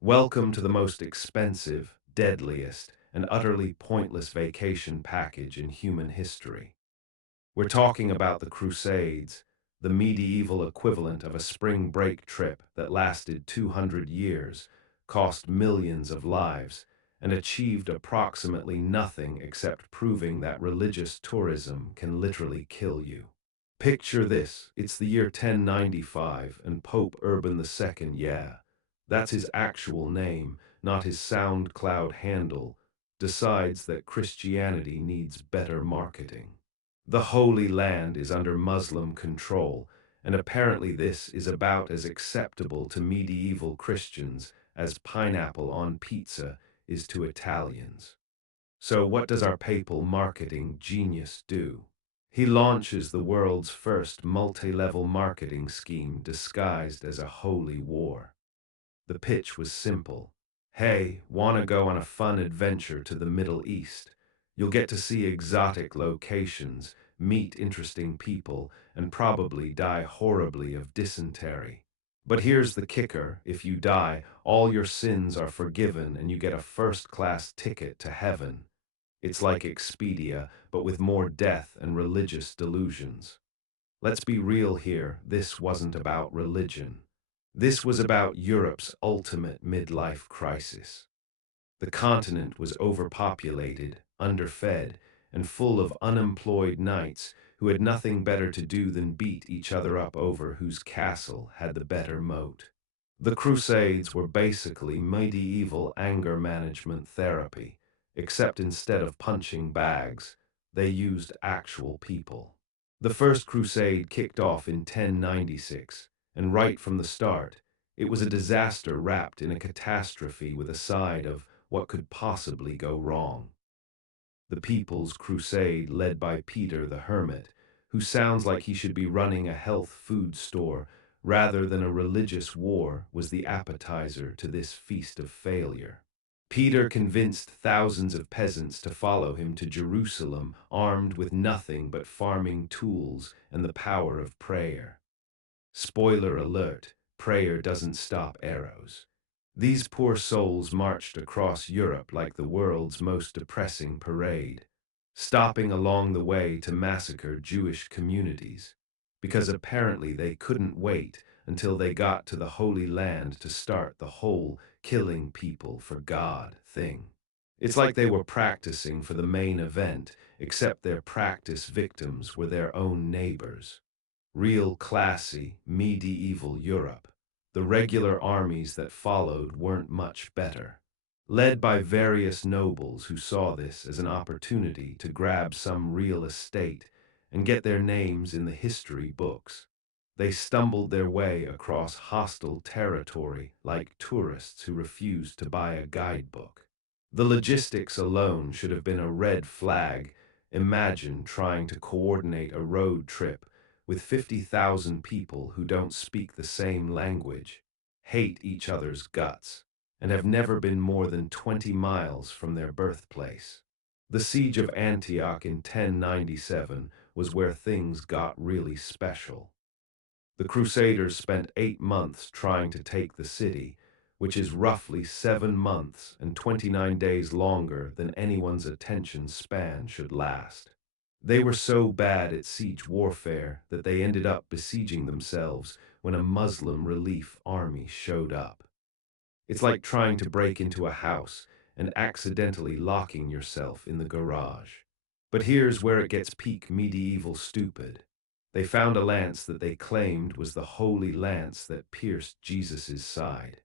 Welcome to the most expensive, deadliest, and utterly pointless vacation package in human history. We're talking about the Crusades, the medieval equivalent of a spring break trip that lasted 200 years, cost millions of lives, and achieved approximately nothing except proving that religious tourism can literally kill you. Picture this, it's the year 1095 and Pope Urban II, yeah, that's his actual name, not his SoundCloud handle, decides that Christianity needs better marketing. The Holy Land is under Muslim control, and apparently this is about as acceptable to medieval Christians as pineapple on pizza is to Italians. So what does our papal marketing genius do? He launches the world's first multi-level marketing scheme disguised as a holy war. The pitch was simple. Hey, wanna go on a fun adventure to the Middle East? You'll get to see exotic locations, meet interesting people, and probably die horribly of dysentery. But here's the kicker, if you die, all your sins are forgiven and you get a first-class ticket to heaven. It's like Expedia, but with more death and religious delusions. Let's be real here, this wasn't about religion. This was about Europe's ultimate midlife crisis. The continent was overpopulated, underfed, and full of unemployed knights who had nothing better to do than beat each other up over whose castle had the better moat. The Crusades were basically medieval anger management therapy, except instead of punching bags, they used actual people. The First Crusade kicked off in 1096, and right from the start, it was a disaster wrapped in a catastrophe with a side of what could possibly go wrong. The People's Crusade, led by Peter the Hermit, who sounds like he should be running a health food store rather than a religious war, was the appetizer to this feast of failure. Peter convinced thousands of peasants to follow him to Jerusalem, armed with nothing but farming tools and the power of prayer. Spoiler alert, prayer doesn't stop arrows. These poor souls marched across Europe like the world's most depressing parade, stopping along the way to massacre Jewish communities, because apparently they couldn't wait until they got to the Holy Land to start the whole killing people for God thing. It's like they were practicing for the main event, except their practice victims were their own neighbors. Real classy, medieval Europe. The regular armies that followed weren't much better. Led by various nobles who saw this as an opportunity to grab some real estate and get their names in the history books, they stumbled their way across hostile territory like tourists who refused to buy a guidebook. The logistics alone should have been a red flag. Imagine trying to coordinate a road trip with 50,000 people who don't speak the same language, hate each other's guts, and have never been more than 20 miles from their birthplace. The Siege of Antioch in 1097 was where things got really special. The Crusaders spent 8 months trying to take the city, which is roughly 7 months and 29 days longer than anyone's attention span should last. They were so bad at siege warfare that they ended up besieging themselves when a Muslim relief army showed up. It's like trying to break into a house and accidentally locking yourself in the garage. But here's where it gets peak medieval stupid. They found a lance that they claimed was the holy lance that pierced Jesus' side.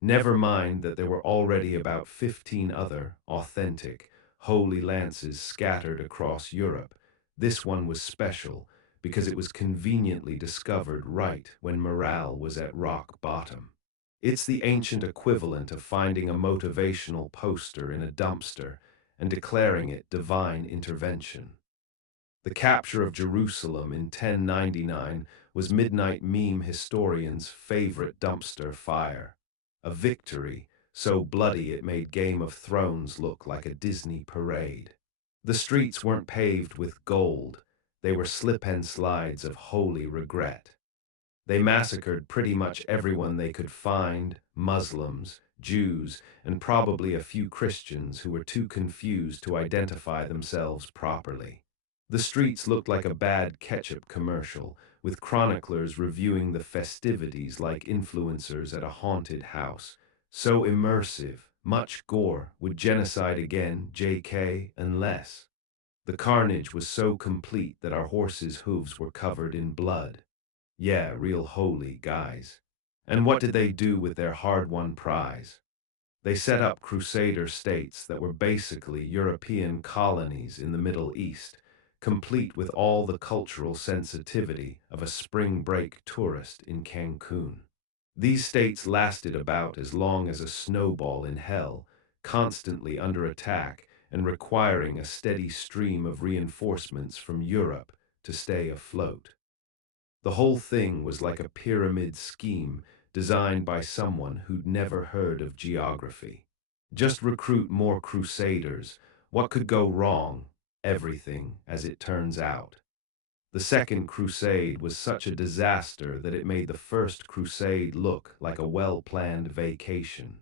Never mind that there were already about 15 other, authentic, holy lances scattered across Europe. This one was special because it was conveniently discovered right when morale was at rock bottom. It's the ancient equivalent of finding a motivational poster in a dumpster and declaring it divine intervention. The capture of Jerusalem in 1099 was midnight meme historians' favorite dumpster fire. A victory so bloody it made Game of Thrones look like a Disney parade. The streets weren't paved with gold, they were slip and slides of holy regret. They massacred pretty much everyone they could find: Muslims, Jews, and probably a few Christians who were too confused to identify themselves properly. The streets looked like a bad ketchup commercial, with chroniclers reviewing the festivities like influencers at a haunted house. So immersive, much gore, would genocide again, JK, unless. The carnage was so complete that our horses' hooves were covered in blood. Yeah, real holy guys. And what did they do with their hard-won prize? They set up crusader states that were basically European colonies in the Middle East, complete with all the cultural sensitivity of a spring break tourist in Cancun. These states lasted about as long as a snowball in hell, constantly under attack and requiring a steady stream of reinforcements from Europe to stay afloat. The whole thing was like a pyramid scheme designed by someone who'd never heard of geography. Just recruit more crusaders. What could go wrong? Everything, as it turns out. The Second Crusade was such a disaster that it made the First Crusade look like a well-planned vacation.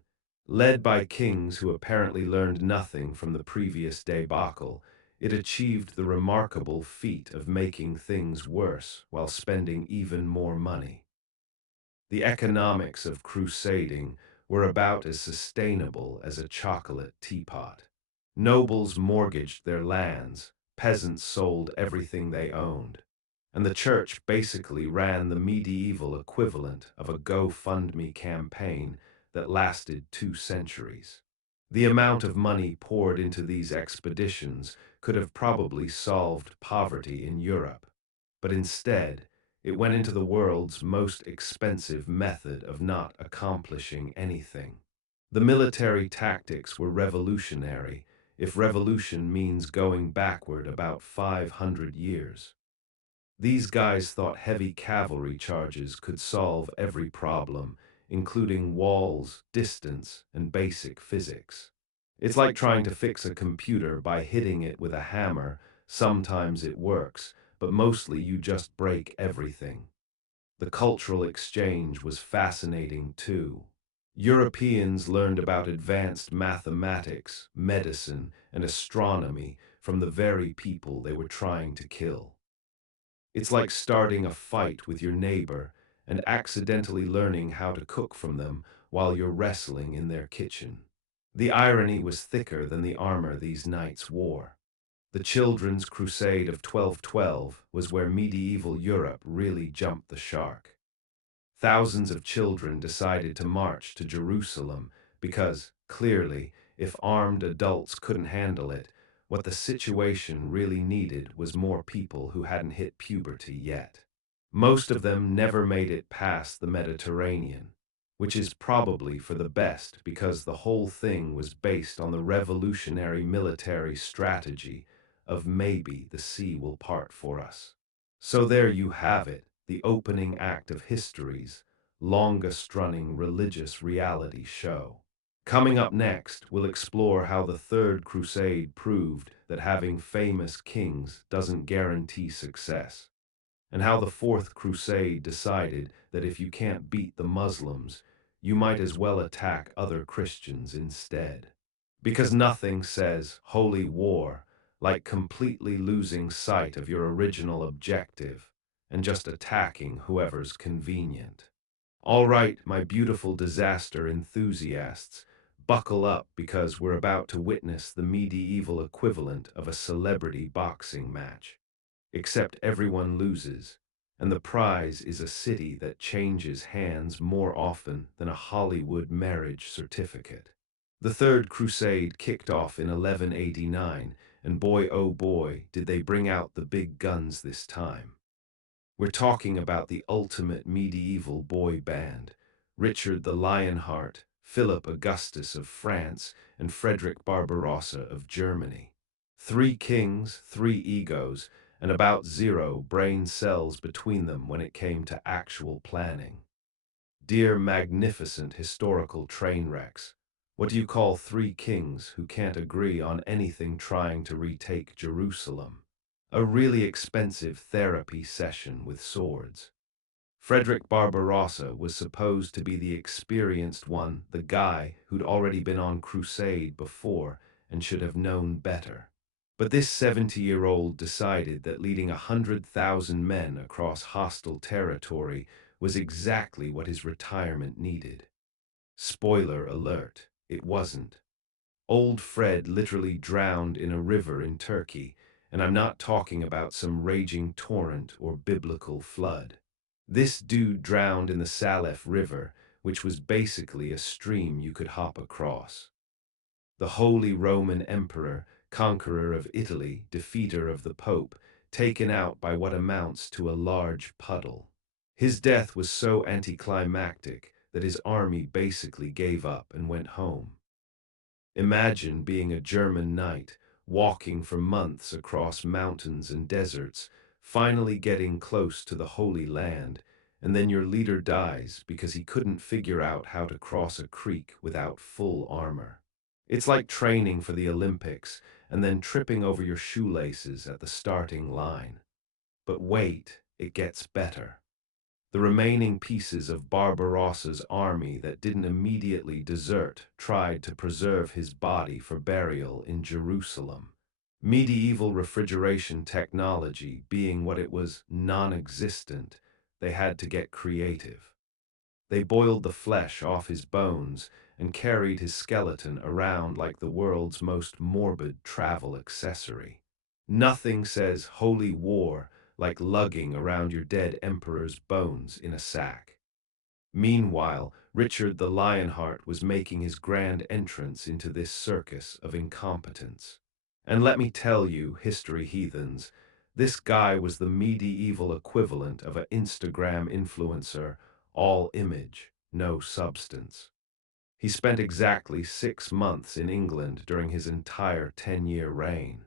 Led by kings who apparently learned nothing from the previous debacle, it achieved the remarkable feat of making things worse while spending even more money. The economics of crusading were about as sustainable as a chocolate teapot. Nobles mortgaged their lands, peasants sold everything they owned, and the church basically ran the medieval equivalent of a GoFundMe campaign that lasted 2 centuries. The amount of money poured into these expeditions could have probably solved poverty in Europe, but instead, it went into the world's most expensive method of not accomplishing anything. The military tactics were revolutionary, if revolution means going backward about 500 years. These guys thought heavy cavalry charges could solve every problem, including walls, distance, and basic physics. It's like trying to fix a computer by hitting it with a hammer. Sometimes it works, but mostly you just break everything. The cultural exchange was fascinating too. Europeans learned about advanced mathematics, medicine, and astronomy from the very people they were trying to kill. It's like starting a fight with your neighbor and accidentally learning how to cook from them while you're wrestling in their kitchen. The irony was thicker than the armor these knights wore. The Children's Crusade of 1212 was where medieval Europe really jumped the shark. Thousands of children decided to march to Jerusalem because, clearly, if armed adults couldn't handle it, what the situation really needed was more people who hadn't hit puberty yet. Most of them never made it past the Mediterranean, which is probably for the best because the whole thing was based on the revolutionary military strategy of maybe the sea will part for us. So there you have it, the opening act of history's longest-running religious reality show. Coming up next, we'll explore how the Third Crusade proved that having famous kings doesn't guarantee success, and how the Fourth Crusade decided that if you can't beat the Muslims, you might as well attack other Christians instead. Because nothing says holy war like completely losing sight of your original objective and just attacking whoever's convenient. All right, my beautiful disaster enthusiasts, buckle up because we're about to witness the medieval equivalent of a celebrity boxing match. Except everyone loses, and the prize is a city that changes hands more often than a Hollywood marriage certificate. The Third Crusade kicked off in 1189, and boy oh boy did they bring out the big guns this time. We're talking about the ultimate medieval boy band, Richard the Lionheart, Philip Augustus of France, and Frederick Barbarossa of Germany. 3 kings, 3 egos, and about 0 brain cells between them when it came to actual planning. Dear magnificent historical train wrecks, what do you call 3 kings who can't agree on anything trying to retake Jerusalem? A really expensive therapy session with swords. Frederick Barbarossa was supposed to be the experienced one, the guy who'd already been on Crusade before and should have known better. But this 70-year-old decided that leading 100,000 men across hostile territory was exactly what his retirement needed. Spoiler alert, it wasn't. Old Fred literally drowned in a river in Turkey, and I'm not talking about some raging torrent or biblical flood. This dude drowned in the Salef River, which was basically a stream you could hop across. The Holy Roman Emperor, conqueror of Italy, defeater of the Pope, taken out by what amounts to a large puddle. His death was so anticlimactic that his army basically gave up and went home. Imagine being a German knight, walking for months across mountains and deserts, finally getting close to the Holy Land, and then your leader dies because he couldn't figure out how to cross a creek without full armor. It's like training for the Olympics and then tripping over your shoelaces at the starting line. But wait, it gets better. The remaining pieces of Barbarossa's army that didn't immediately desert tried to preserve his body for burial in Jerusalem. Medieval refrigeration technology being what it was non-existent, they had to get creative. They boiled the flesh off his bones and carried his skeleton around like the world's most morbid travel accessory. Nothing says holy war like lugging around your dead emperor's bones in a sack. Meanwhile, Richard the Lionheart was making his grand entrance into this circus of incompetence. And let me tell you, history heathens, this guy was the medieval equivalent of an Instagram influencer, all image, no substance. He spent exactly 6 months in England during his entire 10-year reign.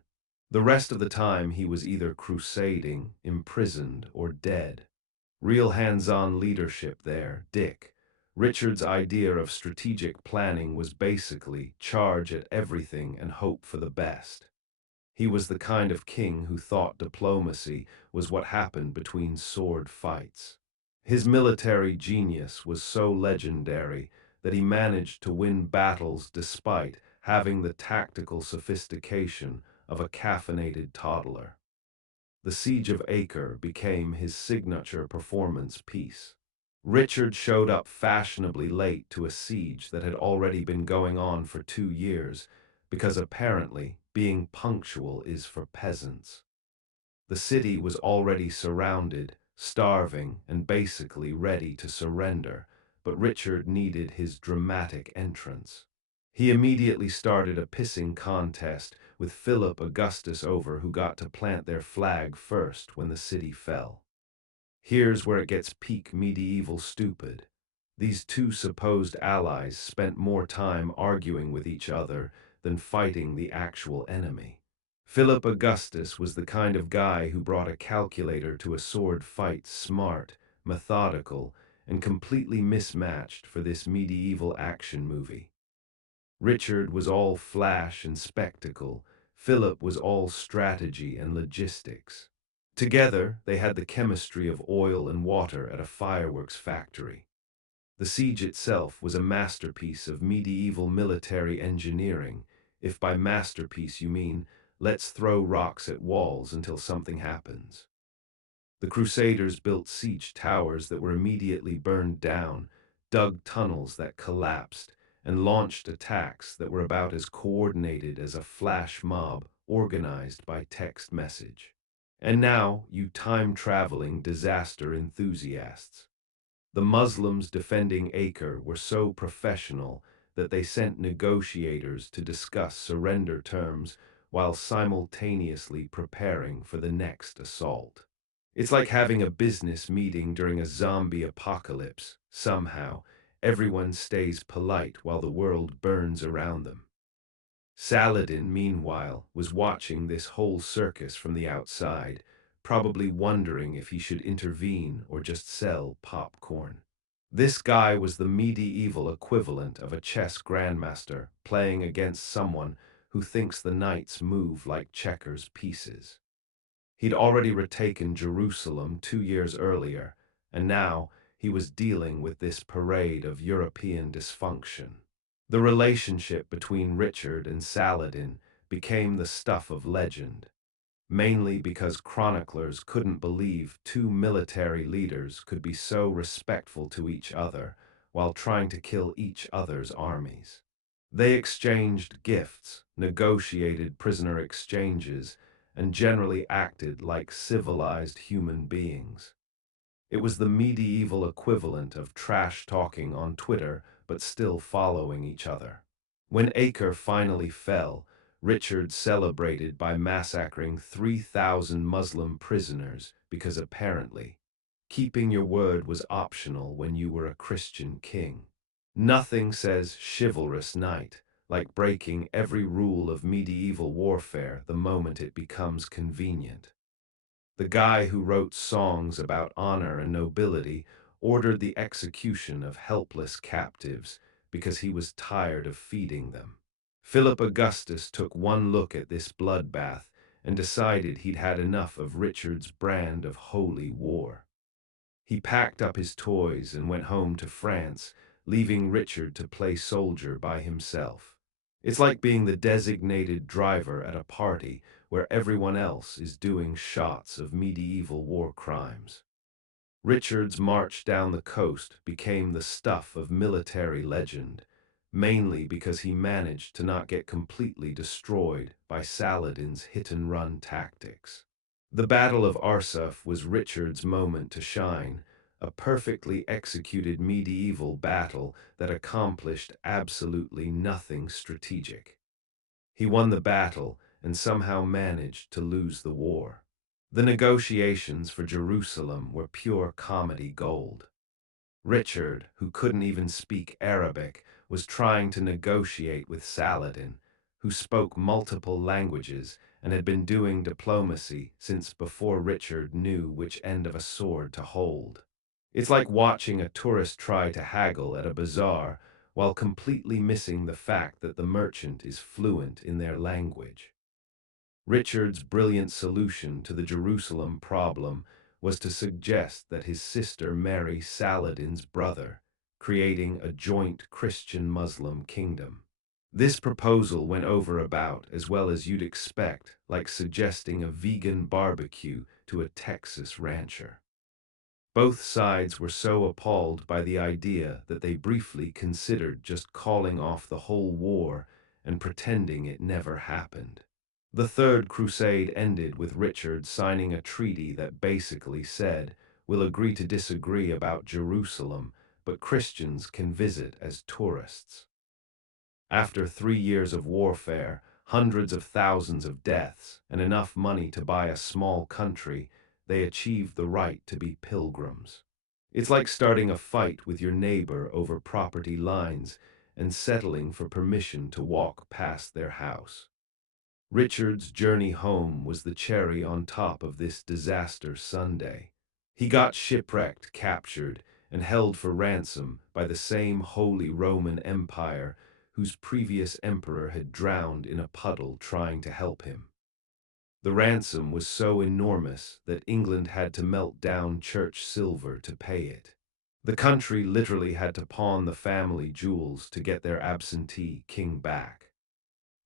The rest of the time he was either crusading, imprisoned, or dead. Real hands-on leadership there, Dick. Richard's idea of strategic planning was basically charge at everything and hope for the best. He was the kind of king who thought diplomacy was what happened between sword fights. His military genius was so legendary that he managed to win battles despite having the tactical sophistication of a caffeinated toddler. The Siege of Acre became his signature performance piece. Richard showed up fashionably late to a siege that had already been going on for 2 years, because apparently being punctual is for peasants. The city was already surrounded, starving, and basically ready to surrender, but Richard needed his dramatic entrance. He immediately started a pissing contest with Philip Augustus over who got to plant their flag first when the city fell. Here's where it gets peak medieval stupid. These two supposed allies spent more time arguing with each other than fighting the actual enemy. Philip Augustus was the kind of guy who brought a calculator to a sword fight smart, methodical, and completely mismatched for this medieval action movie. Richard was all flash and spectacle. Philip was all strategy and logistics. Together, they had the chemistry of oil and water at a fireworks factory. The siege itself was a masterpiece of medieval military engineering, if by masterpiece you mean, let's throw rocks at walls until something happens. The Crusaders built siege towers that were immediately burned down, dug tunnels that collapsed, and launched attacks that were about as coordinated as a flash mob organized by text message. And now, you time-traveling disaster enthusiasts. The Muslims defending Acre were so professional that they sent negotiators to discuss surrender terms while simultaneously preparing for the next assault. It's like having a business meeting during a zombie apocalypse. Somehow, everyone stays polite while the world burns around them. Saladin, meanwhile, was watching this whole circus from the outside, probably wondering if he should intervene or just sell popcorn. This guy was the medieval equivalent of a chess grandmaster playing against someone who thinks the knights move like checkers pieces. He'd already retaken Jerusalem 2 years earlier, and now he was dealing with this parade of European dysfunction. The relationship between Richard and Saladin became the stuff of legend, mainly because chroniclers couldn't believe two military leaders could be so respectful to each other while trying to kill each other's armies. They exchanged gifts, negotiated prisoner exchanges, and generally acted like civilized human beings. It was the medieval equivalent of trash talking on Twitter, but still following each other. When Acre finally fell, Richard celebrated by massacring 3,000 Muslim prisoners because apparently keeping your word was optional when you were a Christian king. Nothing says chivalrous knight like breaking every rule of medieval warfare the moment it becomes convenient. The guy who wrote songs about honor and nobility ordered the execution of helpless captives because he was tired of feeding them. Philip Augustus took one look at this bloodbath and decided he'd had enough of Richard's brand of holy war. He packed up his toys and went home to France, leaving Richard to play soldier by himself. It's like being the designated driver at a party where everyone else is doing shots of medieval war crimes. Richard's march down the coast became the stuff of military legend, mainly because he managed to not get completely destroyed by Saladin's hit-and-run tactics. The Battle of Arsuf was Richard's moment to shine, a perfectly executed medieval battle that accomplished absolutely nothing strategic. He won the battle and somehow managed to lose the war. The negotiations for Jerusalem were pure comedy gold. Richard, who couldn't even speak Arabic, was trying to negotiate with Saladin, who spoke multiple languages and had been doing diplomacy since before Richard knew which end of a sword to hold. It's like watching a tourist try to haggle at a bazaar while completely missing the fact that the merchant is fluent in their language. Richard's brilliant solution to the Jerusalem problem was to suggest that his sister marry Saladin's brother, creating a joint Christian-Muslim kingdom. This proposal went over about as well as you'd expect, like suggesting a vegan barbecue to a Texas rancher. Both sides were so appalled by the idea that they briefly considered just calling off the whole war and pretending it never happened. The Third Crusade ended with Richard signing a treaty that basically said, "We'll agree to disagree about Jerusalem, but Christians can visit as tourists." After 3 years of warfare, hundreds of thousands of deaths, and enough money to buy a small country, they achieved the right to be pilgrims. It's like starting a fight with your neighbor over property lines and settling for permission to walk past their house. Richard's journey home was the cherry on top of this disaster Sunday. He got shipwrecked, captured, and held for ransom by the same Holy Roman Empire whose previous emperor had drowned in a puddle trying to help him. The ransom was so enormous that England had to melt down church silver to pay it. The country literally had to pawn the family jewels to get their absentee king back.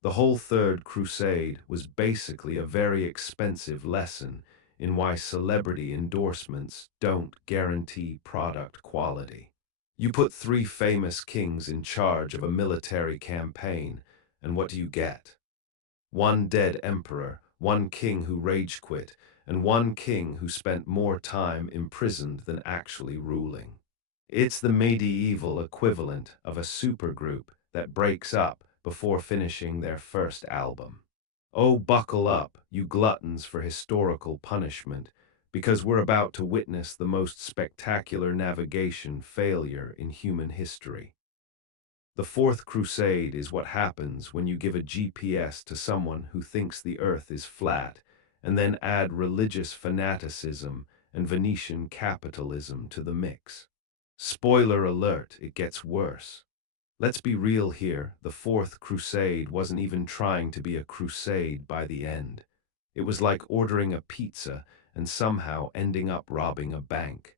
The whole Third Crusade was basically a very expensive lesson in why celebrity endorsements don't guarantee product quality. You put three famous kings in charge of a military campaign, and what do you get? One dead emperor, one king who rage quit, and one king who spent more time imprisoned than actually ruling. It's the medieval equivalent of a supergroup that breaks up before finishing their first album. Oh, buckle up, you gluttons for historical punishment, because we're about to witness the most spectacular navigation failure in human history. The Fourth Crusade is what happens when you give a GPS to someone who thinks the earth is flat, and then add religious fanaticism and Venetian capitalism to the mix. Spoiler alert, it gets worse. Let's be real here, the Fourth Crusade wasn't even trying to be a crusade by the end. It was like ordering a pizza and somehow ending up robbing a bank.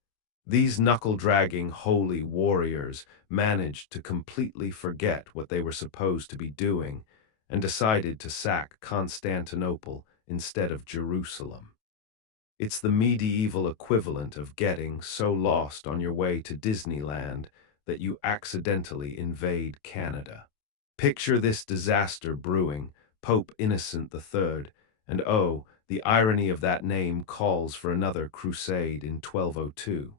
These knuckle-dragging holy warriors managed to completely forget what they were supposed to be doing and decided to sack Constantinople instead of Jerusalem. It's the medieval equivalent of getting so lost on your way to Disneyland that you accidentally invade Canada. Picture this disaster brewing, Pope Innocent III, and oh, the irony of that name calls for another crusade in 1202.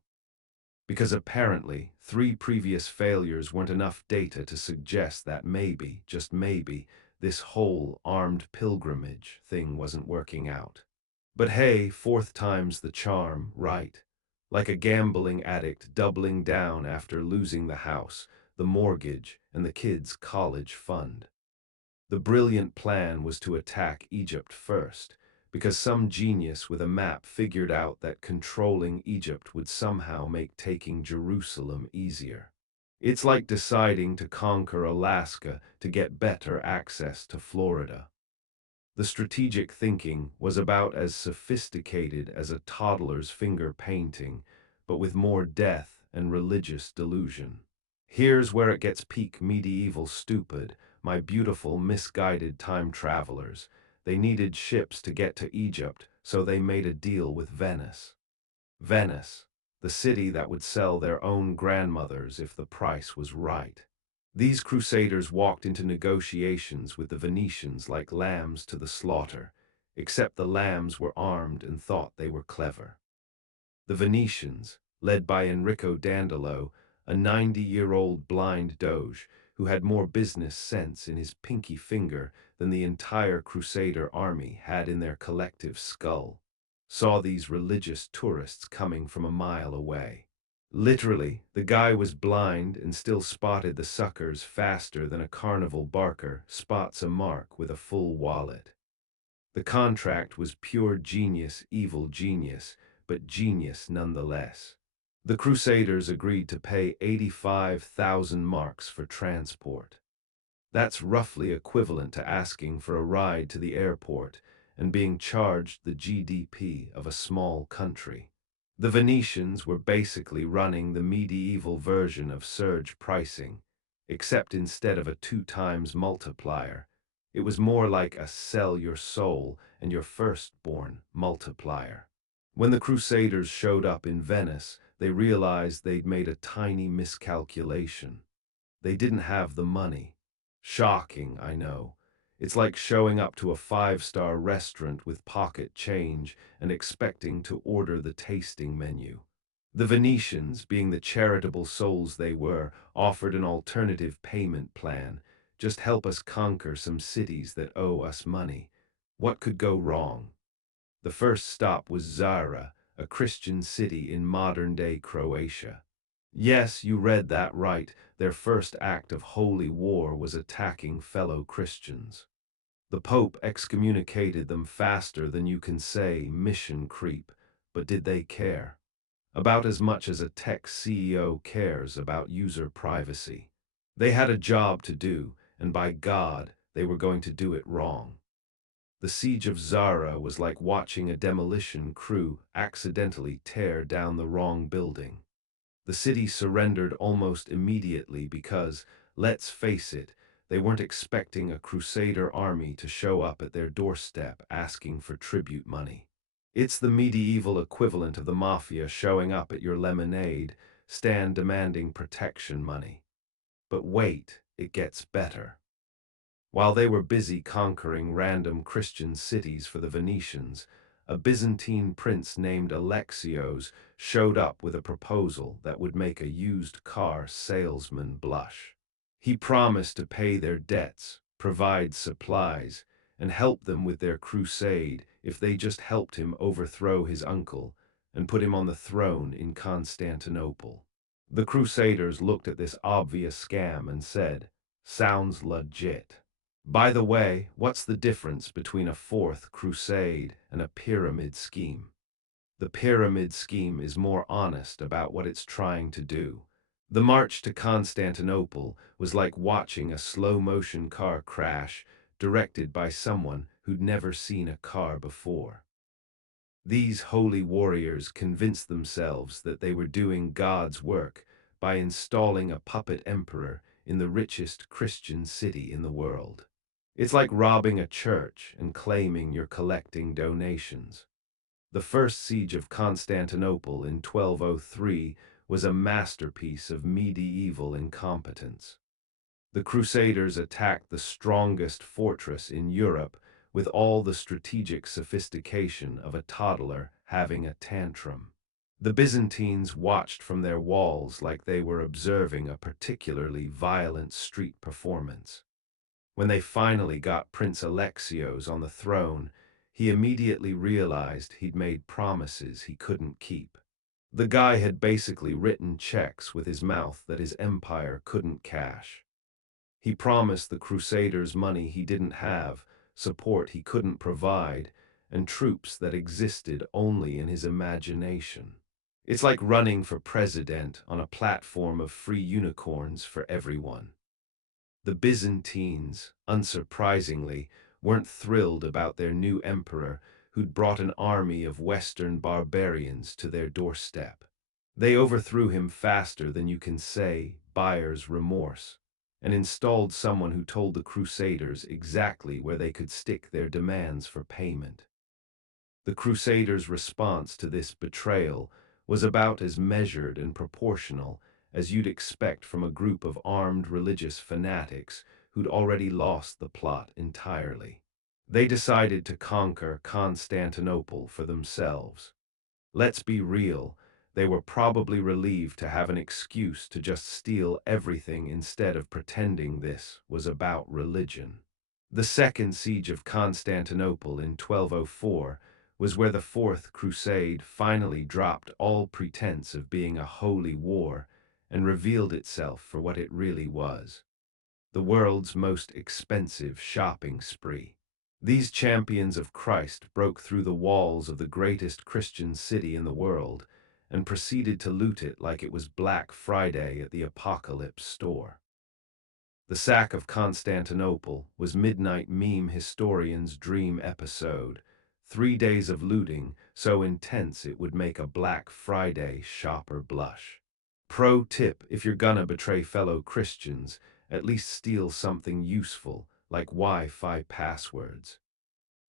Because apparently, 3 previous failures weren't enough data to suggest that maybe, just maybe, this whole armed pilgrimage thing wasn't working out. But hey, 4th time's the charm, right? Like a gambling addict doubling down after losing the house, the mortgage, and the kids' college fund. The brilliant plan was to attack Egypt first, because some genius with a map figured out that controlling Egypt would somehow make taking Jerusalem easier. It's like deciding to conquer Alaska to get better access to Florida. The strategic thinking was about as sophisticated as a toddler's finger painting, but with more death and religious delusion. Here's where it gets peak medieval stupid, my beautiful misguided time travelers. They needed ships to get to Egypt, so they made a deal with Venice. Venice, the city that would sell their own grandmothers if the price was right. These crusaders walked into negotiations with the Venetians like lambs to the slaughter, except the lambs were armed and thought they were clever. The Venetians, led by Enrico Dandolo, a 90-year-old blind doge who had more business sense in his pinky finger than the entire crusader army had in their collective skull, saw these religious tourists coming from a mile away. Literally, the guy was blind and still spotted the suckers faster than a carnival barker spots a mark with a full wallet. The contract was pure genius, evil genius, but genius nonetheless. The Crusaders agreed to pay 85,000 marks for transport. That's roughly equivalent to asking for a ride to the airport and being charged the GDP of a small country. The Venetians were basically running the medieval version of surge pricing, except instead of a 2 times multiplier, it was more like a sell your soul and your firstborn multiplier. When the Crusaders showed up in Venice, they realized they'd made a tiny miscalculation. They didn't have the money. Shocking, I know. It's like showing up to a 5-star restaurant with pocket change and expecting to order the tasting menu. The Venetians, being the charitable souls they were, offered an alternative payment plan. Just help us conquer some cities that owe us money. What could go wrong? The first stop was Zara, a Christian city in modern-day Croatia. Yes, you read that right. Their first act of holy war was attacking fellow Christians. The Pope excommunicated them faster than you can say mission creep, but did they care? About as much as a tech CEO cares about user privacy. They had a job to do, and by God, they were going to do it wrong. The siege of Zara was like watching a demolition crew accidentally tear down the wrong building. The city surrendered almost immediately because, let's face it, they weren't expecting a crusader army to show up at their doorstep asking for tribute money. It's the medieval equivalent of the mafia showing up at your lemonade stand demanding protection money. But wait, it gets better. While they were busy conquering random Christian cities for the Venetians, a Byzantine prince named Alexios showed up with a proposal that would make a used car salesman blush. He promised to pay their debts, provide supplies, and help them with their crusade if they just helped him overthrow his uncle and put him on the throne in Constantinople. The Crusaders looked at this obvious scam and said, "Sounds legit." By the way, what's the difference between a 4th crusade and a pyramid scheme? The pyramid scheme is more honest about what it's trying to do. The march to Constantinople was like watching a slow-motion car crash directed by someone who'd never seen a car before. These holy warriors convinced themselves that they were doing God's work by installing a puppet emperor in the richest Christian city in the world. It's like robbing a church and claiming you're collecting donations. The first siege of Constantinople in 1203 was a masterpiece of medieval incompetence. The Crusaders attacked the strongest fortress in Europe with all the strategic sophistication of a toddler having a tantrum. The Byzantines watched from their walls like they were observing a particularly violent street performance. When they finally got Prince Alexios on the throne, he immediately realized he'd made promises he couldn't keep. The guy had basically written checks with his mouth that his empire couldn't cash. He promised the Crusaders money he didn't have, support he couldn't provide, and troops that existed only in his imagination. It's like running for president on a platform of free unicorns for everyone. The Byzantines, unsurprisingly, weren't thrilled about their new emperor who'd brought an army of Western barbarians to their doorstep. They overthrew him faster than you can say buyer's remorse, and installed someone who told the Crusaders exactly where they could stick their demands for payment. The Crusaders' response to this betrayal was about as measured and proportional as you'd expect from a group of armed religious fanatics who'd already lost the plot entirely. They decided to conquer Constantinople for themselves. Let's be real, they were probably relieved to have an excuse to just steal everything instead of pretending this was about religion. The Second Siege of Constantinople in 1204 was where the Fourth Crusade finally dropped all pretense of being a holy war and revealed itself for what it really was: the world's most expensive shopping spree. These champions of Christ broke through the walls of the greatest Christian city in the world and proceeded to loot it like it was Black Friday at the Apocalypse store. The sack of Constantinople was midnight meme historian's dream episode. 3 days of looting so intense it would make a Black Friday shopper blush. Pro tip: if you're gonna betray fellow Christians, at least steal something useful, like Wi-Fi passwords.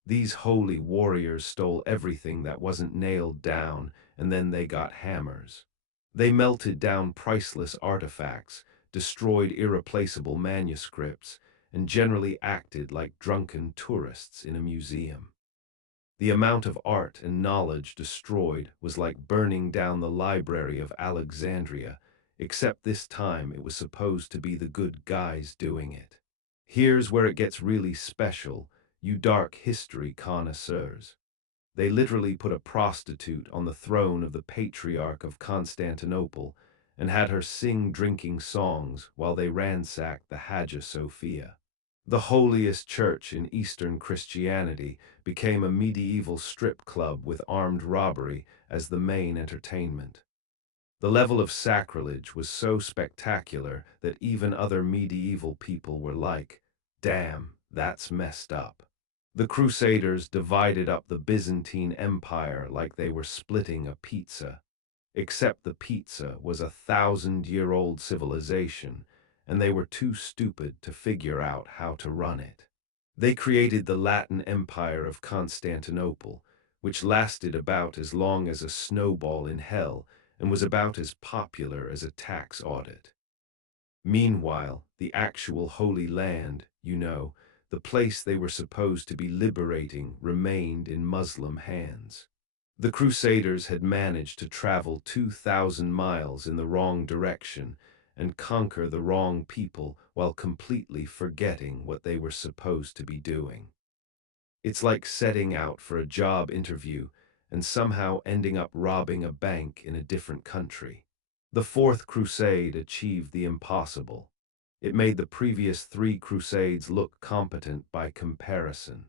These holy warriors stole everything that wasn't nailed down, and then they got hammers. They melted down priceless artifacts, destroyed irreplaceable manuscripts, and generally acted like drunken tourists in a museum. The amount of art and knowledge destroyed was like burning down the Library of Alexandria, except this time it was supposed to be the good guys doing it. Here's where it gets really special, you dark history connoisseurs. They literally put a prostitute on the throne of the Patriarch of Constantinople and had her sing drinking songs while they ransacked the Hagia Sophia. The holiest church in Eastern Christianity became a medieval strip club with armed robbery as the main entertainment. The level of sacrilege was so spectacular that even other medieval people were like, damn, that's messed up. The Crusaders divided up the Byzantine Empire like they were splitting a pizza, except the pizza was a 1,000-year-old civilization, and they were too stupid to figure out how to run it. They created the Latin Empire of Constantinople, which lasted about as long as a snowball in hell and was about as popular as a tax audit. Meanwhile, the actual Holy Land, the place they were supposed to be liberating, remained in Muslim hands. The Crusaders had managed to travel 2,000 miles in the wrong direction and conquer the wrong people while completely forgetting what they were supposed to be doing. It's like setting out for a job interview and somehow ending up robbing a bank in a different country. The Fourth Crusade achieved the impossible. It made the previous 3 Crusades look competent by comparison.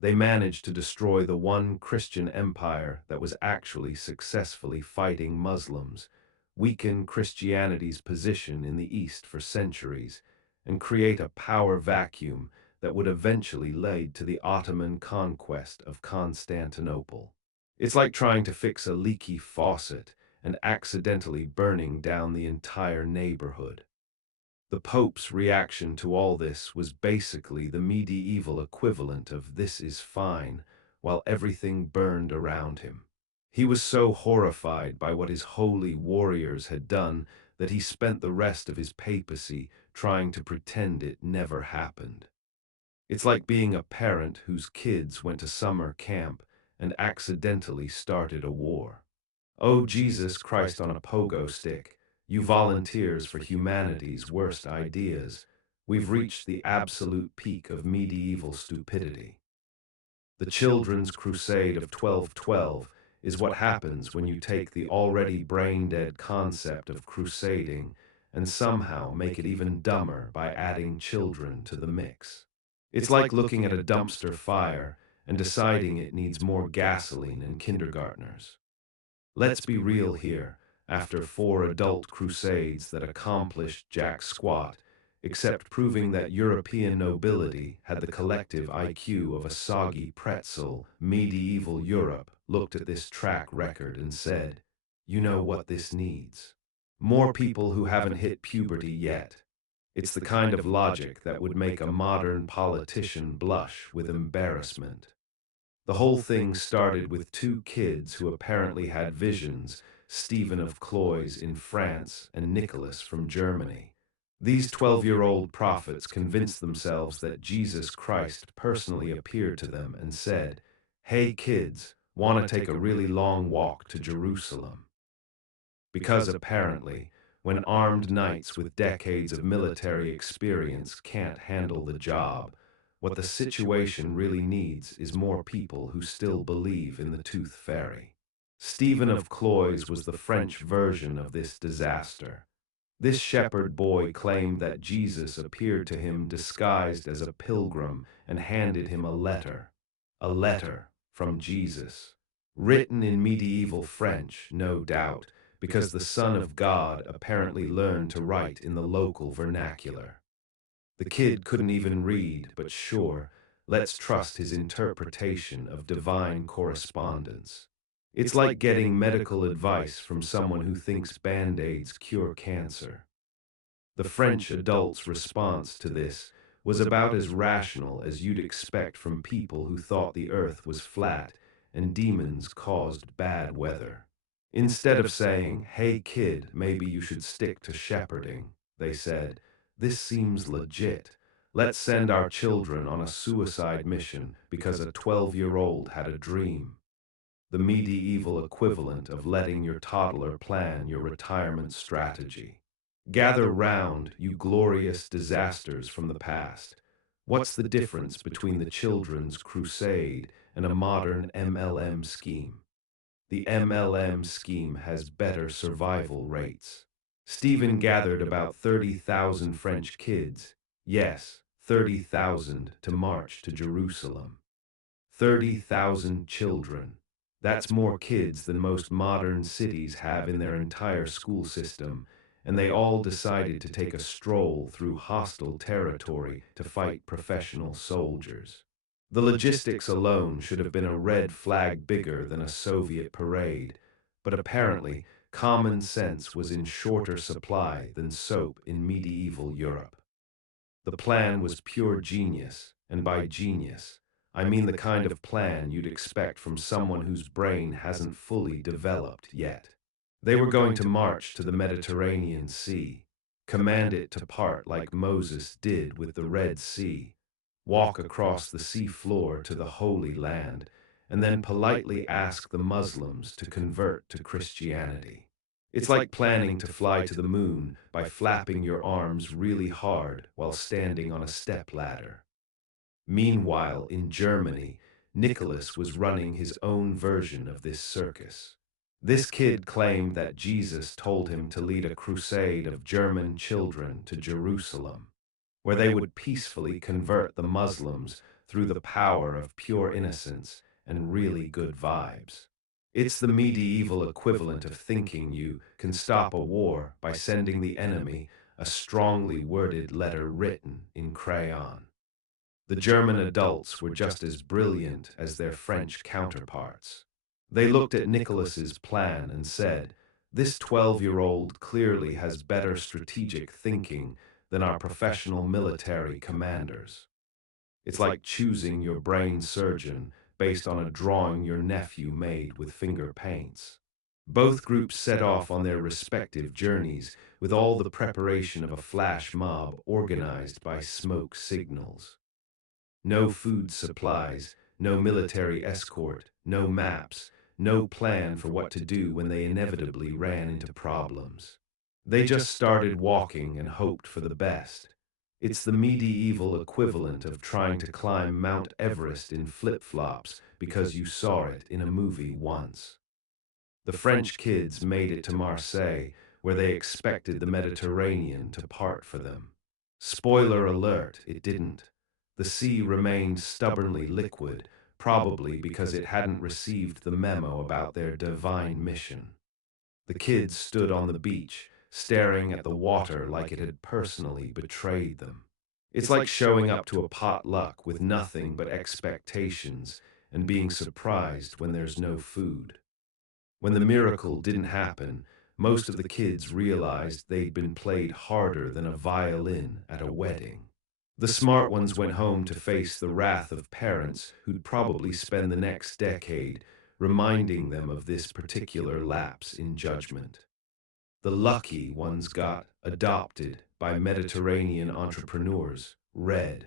They managed to destroy the one Christian empire that was actually successfully fighting Muslims, weaken Christianity's position in the East for centuries, and create a power vacuum that would eventually lead to the Ottoman conquest of Constantinople. It's like trying to fix a leaky faucet and accidentally burning down the entire neighborhood. The Pope's reaction to all this was basically the medieval equivalent of "this is fine," while everything burned around him. He was so horrified by what his holy warriors had done that he spent the rest of his papacy trying to pretend it never happened. It's like being a parent whose kids went to summer camp and accidentally started a war. Oh, Jesus Christ on a pogo stick, you volunteers for humanity's worst ideas. We've reached the absolute peak of medieval stupidity. The Children's Crusade of 1212 is what happens when you take the already brain-dead concept of crusading and somehow make it even dumber by adding children to the mix. It's like looking at a dumpster fire and deciding it needs more gasoline and kindergartners. Let's be real here. After 4 adult crusades that accomplished jack squat, except proving that European nobility had the collective IQ of a soggy pretzel, medieval Europe looked at this track record and said, "You know what this needs? More people who haven't hit puberty yet." It's the kind of logic that would make a modern politician blush with embarrassment. The whole thing started with 2 kids who apparently had visions, Stephen of Cloyes in France and Nicholas from Germany. These 12-year-old prophets convinced themselves that Jesus Christ personally appeared to them and said, "Hey kids, want to take a really long walk to Jerusalem?" Because apparently, when armed knights with decades of military experience can't handle the job, what the situation really needs is more people who still believe in the tooth fairy. Stephen of Cloyes was the French version of this disaster. This shepherd boy claimed that Jesus appeared to him disguised as a pilgrim and handed him a letter. A letter from Jesus. Written in medieval French, no doubt, because the Son of God apparently learned to write in the local vernacular. The kid couldn't even read, but sure, let's trust his interpretation of divine correspondence. It's like getting medical advice from someone who thinks Band-Aids cure cancer. The French adults' response to this was about as rational as you'd expect from people who thought the earth was flat and demons caused bad weather. Instead of saying, "Hey kid, maybe you should stick to shepherding," they said, "This seems legit. Let's send our children on a suicide mission because a 12-year-old had a dream." The medieval equivalent of letting your toddler plan your retirement strategy. Gather round, you glorious disasters from the past. What's the difference between the Children's Crusade and a modern MLM scheme? The MLM scheme has better survival rates. Stephen gathered about 30,000 French kids, yes, 30,000, to march to Jerusalem. 30,000 children. That's more kids than most modern cities have in their entire school system, and they all decided to take a stroll through hostile territory to fight professional soldiers. The logistics alone should have been a red flag bigger than a Soviet parade, but apparently common sense was in shorter supply than soap in medieval Europe. The plan was pure genius, and by genius, I mean the kind of plan you'd expect from someone whose brain hasn't fully developed yet. They were going to march to the Mediterranean Sea, command it to part like Moses did with the Red Sea, walk across the sea floor to the Holy Land, and then politely ask the Muslims to convert to Christianity. It's like planning to fly to the moon by flapping your arms really hard while standing on a stepladder. Meanwhile, in Germany, Nicholas was running his own version of this circus. This kid claimed that Jesus told him to lead a crusade of German children to Jerusalem, where they would peacefully convert the Muslims through the power of pure innocence and really good vibes. It's the medieval equivalent of thinking you can stop a war by sending the enemy a strongly worded letter written in crayon. The German adults were just as brilliant as their French counterparts. They looked at Nicholas's plan and said, "This 12-year-old clearly has better strategic thinking than our professional military commanders. It's like choosing your brain surgeon based on a drawing your nephew made with finger paints." Both groups set off on their respective journeys with all the preparation of a flash mob organized by smoke signals. No food supplies, no military escort, no maps, no plan for what to do when they inevitably ran into problems. They just started walking and hoped for the best. It's the medieval equivalent of trying to climb Mount Everest in flip-flops because you saw it in a movie once. The French kids made it to Marseille, where they expected the Mediterranean to part for them. Spoiler alert, it didn't. The sea remained stubbornly liquid, probably because it hadn't received the memo about their divine mission. The kids stood on the beach, staring at the water like it had personally betrayed them. It's like showing up to a potluck with nothing but expectations and being surprised when there's no food. When the miracle didn't happen, most of the kids realized they'd been played harder than a violin at a wedding. The smart ones went home to face the wrath of parents who'd probably spend the next decade reminding them of this particular lapse in judgment. The lucky ones got adopted by Mediterranean entrepreneurs, red.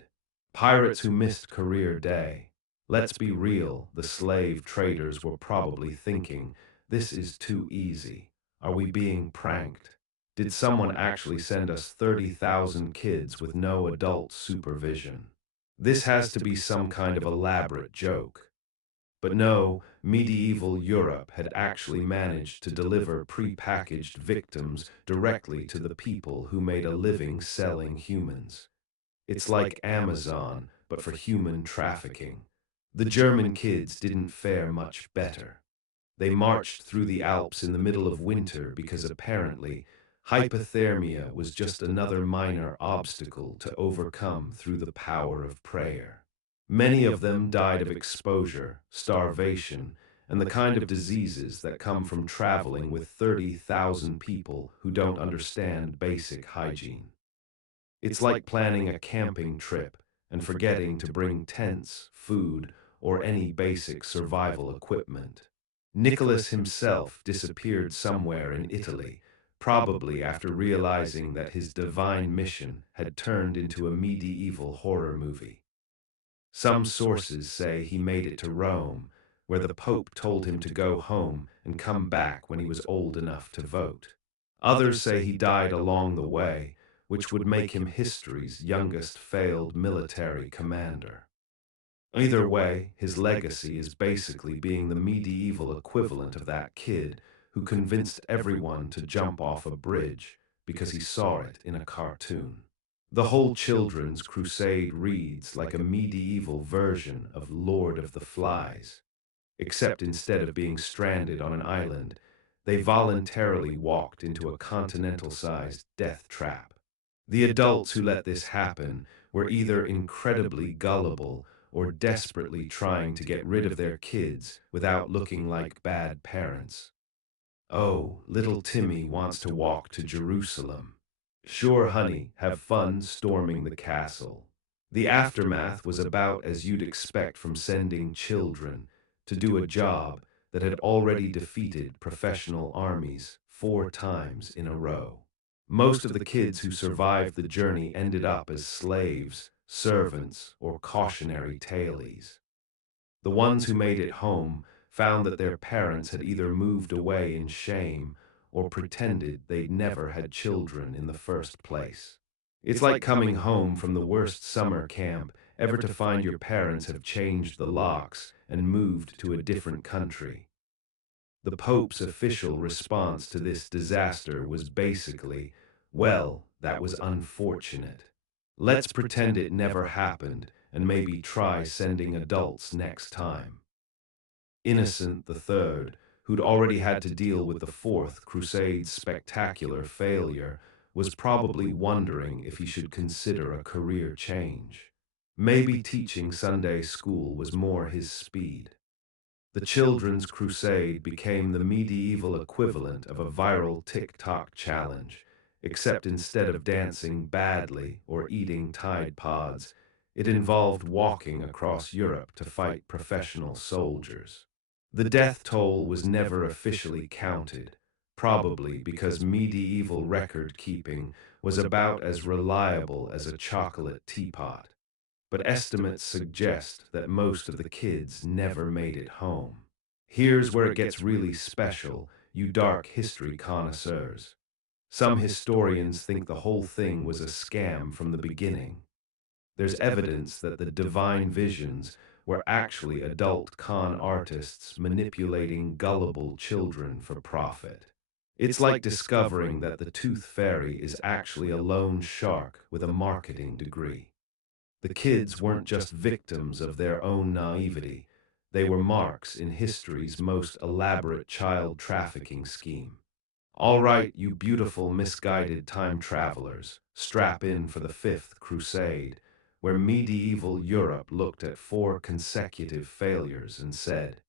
Pirates who missed career day. Let's be real, the slave traders were probably thinking, this is too easy. Are we being pranked? Did someone actually send us 30,000 kids with no adult supervision? This has to be some kind of elaborate joke. But no, medieval Europe had actually managed to deliver pre-packaged victims directly to the people who made a living selling humans. It's like Amazon, but for human trafficking. The German kids didn't fare much better. They marched through the Alps in the middle of winter because apparently hypothermia was just another minor obstacle to overcome through the power of prayer. Many of them died of exposure, starvation, and the kind of diseases that come from traveling with 30,000 people who don't understand basic hygiene. It's like planning a camping trip and forgetting to bring tents, food, or any basic survival equipment. Nicholas himself disappeared somewhere in Italy, probably after realizing that his divine mission had turned into a medieval horror movie. Some sources say he made it to Rome, where the Pope told him to go home and come back when he was old enough to vote. Others say he died along the way, which would make him history's youngest failed military commander. Either way, his legacy is basically being the medieval equivalent of that kid who convinced everyone to jump off a bridge because he saw it in a cartoon. The whole children's crusade reads like a medieval version of Lord of the Flies, except instead of being stranded on an island, they voluntarily walked into a continental-sized death trap. The adults who let this happen were either incredibly gullible or desperately trying to get rid of their kids without looking like bad parents. Oh, little Timmy wants to walk to Jerusalem. Sure, honey, have fun storming the castle. The aftermath was about as you'd expect from sending children to do a job that had already defeated professional armies 4 times in a row. Most of the kids who survived the journey ended up as slaves, servants, or cautionary tailies. The ones who made it home found that their parents had either moved away in shame or pretended they'd never had children in the first place. It's like coming home from the worst summer camp ever to find your parents have changed the locks and moved to a different country. The Pope's official response to this disaster was basically, well, that was unfortunate. Let's pretend it never happened and maybe try sending adults next time. Innocent the Third, who'd already had to deal with the Fourth Crusade's spectacular failure, was probably wondering if he should consider a career change. Maybe teaching Sunday school was more his speed. The Children's Crusade became the medieval equivalent of a viral TikTok challenge, except instead of dancing badly or eating Tide Pods, it involved walking across Europe to fight professional soldiers. The death toll was never officially counted, probably because medieval record keeping was about as reliable as a chocolate teapot. But estimates suggest that most of the kids never made it home. Here's where it gets really special, you dark history connoisseurs. Some historians think the whole thing was a scam from the beginning. There's evidence that the divine visions were actually adult con artists manipulating gullible children for profit. It's like discovering that the Tooth Fairy is actually a loan shark with a marketing degree. The kids weren't just victims of their own naivety, they were marks in history's most elaborate child trafficking scheme. All right, you beautiful misguided time travelers, strap in for the Fifth Crusade, where medieval Europe looked at 4 consecutive failures and said,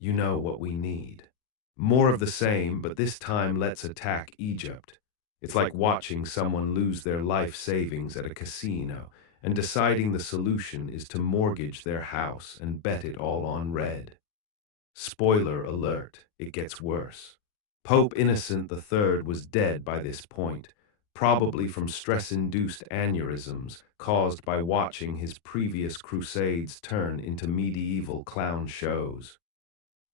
"You know what we need. More of the same, but this time let's attack Egypt." It's like watching someone lose their life savings at a casino and deciding the solution is to mortgage their house and bet it all on red. Spoiler alert, it gets worse. Pope Innocent III was dead by this point, probably from stress-induced aneurysms caused by watching his previous crusades turn into medieval clown shows.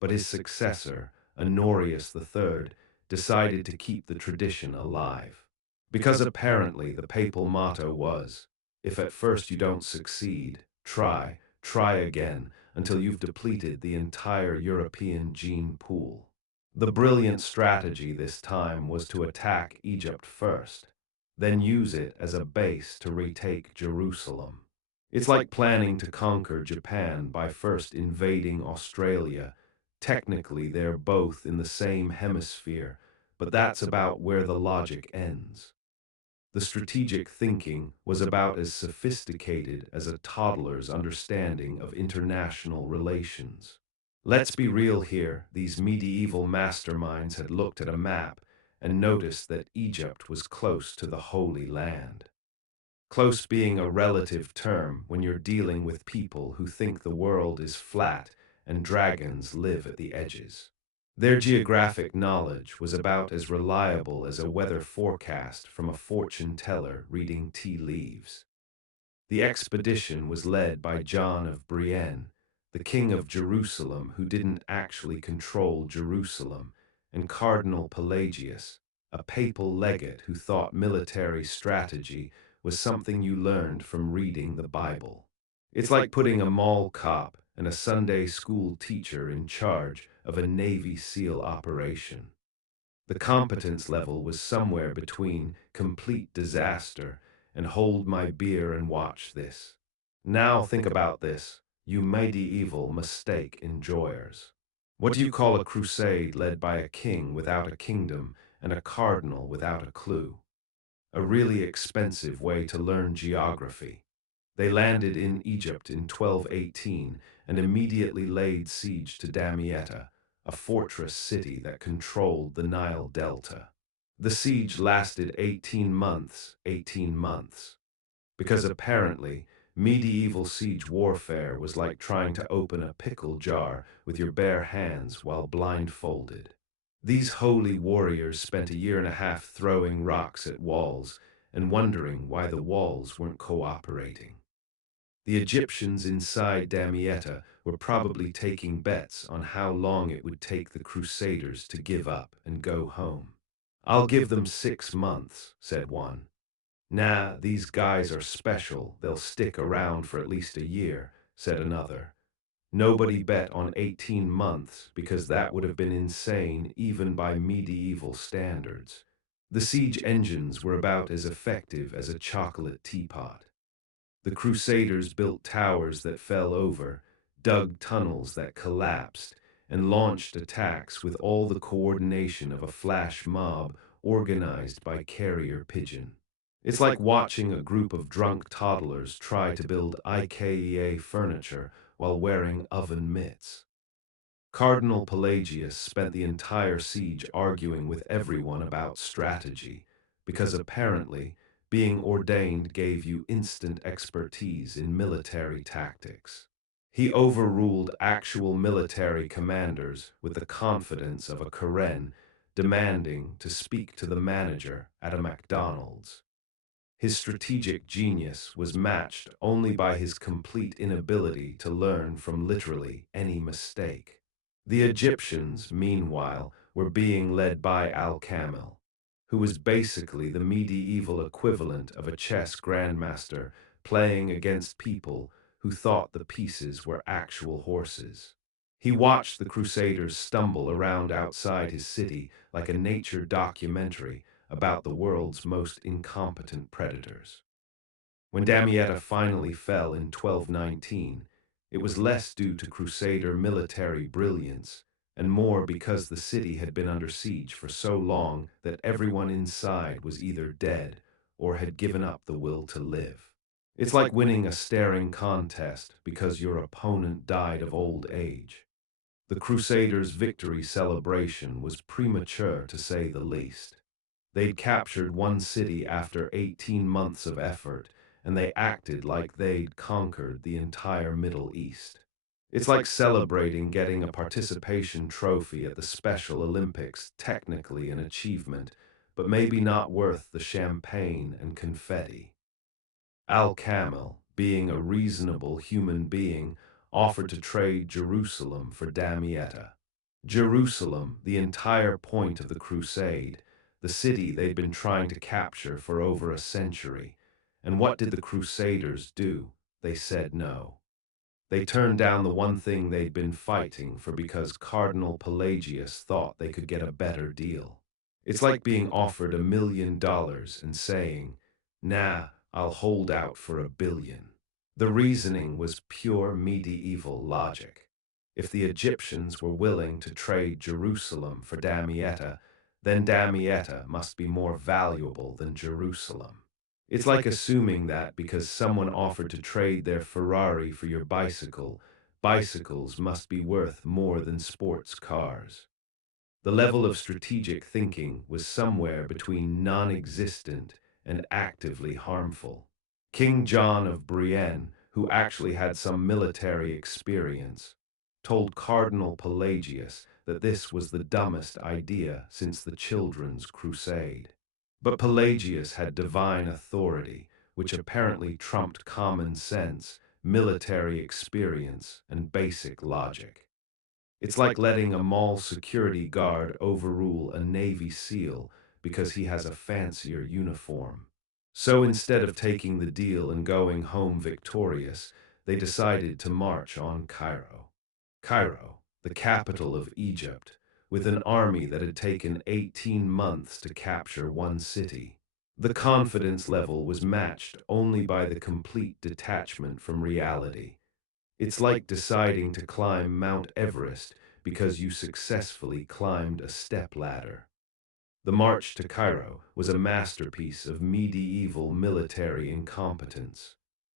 But his successor, Honorius III, decided to keep the tradition alive. Because apparently the papal motto was, if at first you don't succeed, try again, until you've depleted the entire European gene pool. The brilliant strategy this time was to attack Egypt first, then use it as a base to retake Jerusalem. It's like planning to conquer Japan by first invading Australia. Technically, they're both in the same hemisphere, but that's about where the logic ends. The strategic thinking was about as sophisticated as a toddler's understanding of international relations. Let's be real here, these medieval masterminds had looked at a map and noticed that Egypt was close to the Holy Land. Close being a relative term when you're dealing with people who think the world is flat and dragons live at the edges. Their geographic knowledge was about as reliable as a weather forecast from a fortune teller reading tea leaves. The expedition was led by John of Brienne, the king of Jerusalem who didn't actually control Jerusalem, and Cardinal Pelagius, a papal legate who thought military strategy was something you learned from reading the Bible. It's like putting a mall cop and a Sunday school teacher in charge of a Navy SEAL operation. The competence level was somewhere between complete disaster and hold my beer and watch this. Now think about this, you medieval mistake enjoyers. What do you call a crusade led by a king without a kingdom and a cardinal without a clue? A really expensive way to learn geography. They landed in Egypt in 1218 and immediately laid siege to Damietta, a fortress city that controlled the Nile Delta. The siege lasted 18 months, because apparently medieval siege warfare was like trying to open a pickle jar with your bare hands while blindfolded. These holy warriors spent a year and a half throwing rocks at walls and wondering why the walls weren't cooperating. The Egyptians inside Damietta were probably taking bets on how long it would take the Crusaders to give up and go home. "I'll give them 6 months," said one. "Nah, these guys are special, they'll stick around for at least a year," said another. Nobody bet on 18 months because that would have been insane even by medieval standards. The siege engines were about as effective as a chocolate teapot. The Crusaders built towers that fell over, dug tunnels that collapsed, and launched attacks with all the coordination of a flash mob organized by carrier pigeon. It's like watching a group of drunk toddlers try to build IKEA furniture while wearing oven mitts. Cardinal Pelagius spent the entire siege arguing with everyone about strategy, because apparently being ordained gave you instant expertise in military tactics. He overruled actual military commanders with the confidence of a Karen demanding to speak to the manager at a McDonald's. His strategic genius was matched only by his complete inability to learn from literally any mistake. The Egyptians, meanwhile, were being led by Al-Kamil, who was basically the medieval equivalent of a chess grandmaster playing against people who thought the pieces were actual horses. He watched the Crusaders stumble around outside his city like a nature documentary about the world's most incompetent predators. When Damietta finally fell in 1219, it was less due to Crusader military brilliance and more because the city had been under siege for so long that everyone inside was either dead or had given up the will to live. It's like winning a staring contest because your opponent died of old age. The Crusaders' victory celebration was premature to say the least. They'd captured one city after 18 months of effort, and they acted like they'd conquered the entire Middle East. It's like celebrating getting a participation trophy at the Special Olympics, technically an achievement, but maybe not worth the champagne and confetti. Al-Kamil, being a reasonable human being, offered to trade Jerusalem for Damietta. Jerusalem, the entire point of the Crusade, the city they'd been trying to capture for over a century. And what did the Crusaders do? They said no. They turned down the one thing they'd been fighting for because Cardinal Pelagius thought they could get a better deal. It's like being offered $1 million and saying, "Nah, I'll hold out for $1 billion." The reasoning was pure medieval logic. If the Egyptians were willing to trade Jerusalem for Damietta, then Damietta must be more valuable than Jerusalem. It's like assuming that because someone offered to trade their Ferrari for your bicycle, bicycles must be worth more than sports cars. The level of strategic thinking was somewhere between non-existent and actively harmful. King John of Brienne, who actually had some military experience, told Cardinal Pelagius that this was the dumbest idea since the Children's Crusade. But Pelagius had divine authority, which apparently trumped common sense, military experience, and basic logic. It's like letting a mall security guard overrule a Navy SEAL because he has a fancier uniform. So instead of taking the deal and going home victorious, they decided to march on Cairo. Cairo, the capital of Egypt, with an army that had taken 18 months to capture one city. The confidence level was matched only by the complete detachment from reality. It's like deciding to climb Mount Everest because you successfully climbed a stepladder. The march to Cairo was a masterpiece of medieval military incompetence.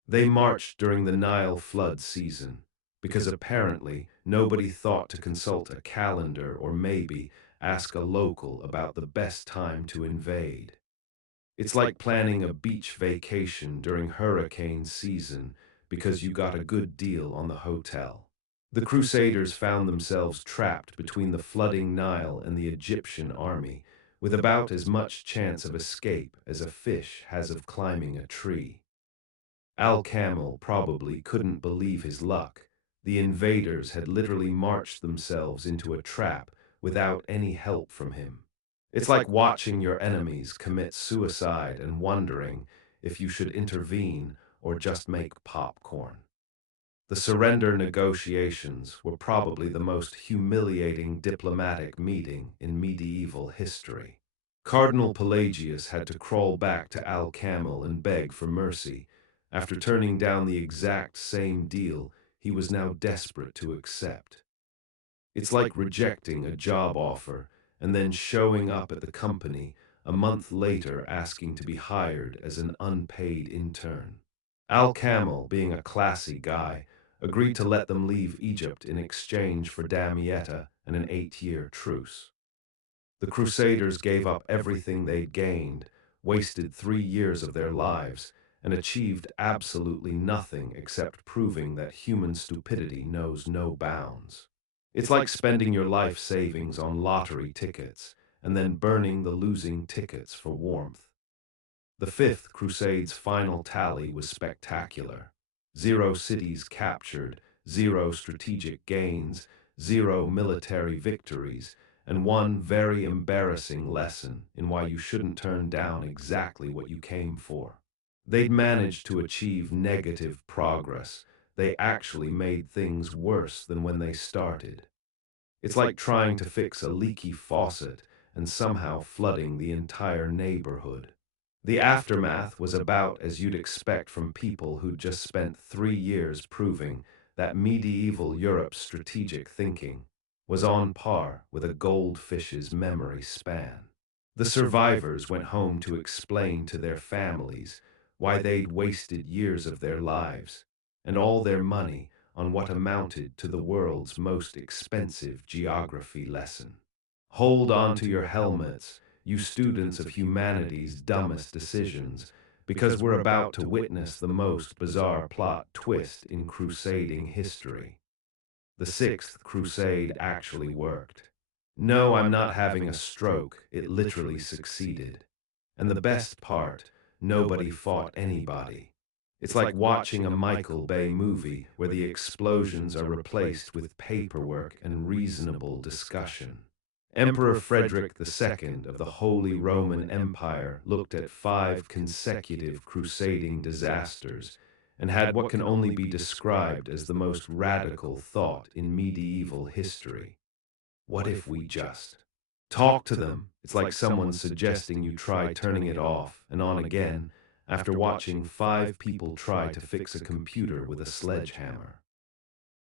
They marched during the Nile flood season because apparently nobody thought to consult a calendar or maybe ask a local about the best time to invade. It's like planning a beach vacation during hurricane season because you got a good deal on the hotel. The Crusaders found themselves trapped between the flooding Nile and the Egyptian army, with about as much chance of escape as a fish has of climbing a tree. Al-Kamil probably couldn't believe his luck. The invaders had literally marched themselves into a trap without any help from him. It's like watching your enemies commit suicide and wondering if you should intervene or just make popcorn. The surrender negotiations were probably the most humiliating diplomatic meeting in medieval history. Cardinal Pelagius had to crawl back to Al-Kamil and beg for mercy. After turning down the exact same deal he was now desperate to accept. It's like rejecting a job offer and then showing up at the company a month later asking to be hired as an unpaid intern. Al-Kamil, being a classy guy, agreed to let them leave Egypt in exchange for Damietta and an 8-year truce. The Crusaders gave up everything they'd gained, wasted 3 years of their lives, and achieved absolutely nothing except proving that human stupidity knows no bounds. It's like spending your life savings on lottery tickets and then burning the losing tickets for warmth. The Fifth Crusade's final tally was spectacular. 0 cities captured, 0 strategic gains, 0 military victories, and one very embarrassing lesson in why you shouldn't turn down exactly what you came for. They'd managed to achieve negative progress. They actually made things worse than when they started. It's like trying to fix a leaky faucet and somehow flooding the entire neighborhood. The aftermath was about as you'd expect from people who'd just spent 3 years proving that medieval Europe's strategic thinking was on par with a goldfish's memory span. The survivors went home to explain to their families why they'd wasted years of their lives and all their money on what amounted to the world's most expensive geography lesson. Hold on to your helmets, you students of humanity's dumbest decisions, because we're about to witness the most bizarre plot twist in crusading history. The Sixth Crusade actually worked. No, I'm not having a stroke, it literally succeeded. And the best part, nobody fought anybody. It's like watching a Michael Bay movie where the explosions are replaced with paperwork and reasonable discussion. Emperor Frederick II of the Holy Roman Empire looked at 5 consecutive crusading disasters and had what can only be described as the most radical thought in medieval history. What if we just talk to them? It's like someone suggesting you try turning it off and on again after watching 5 people try to fix a computer with a sledgehammer.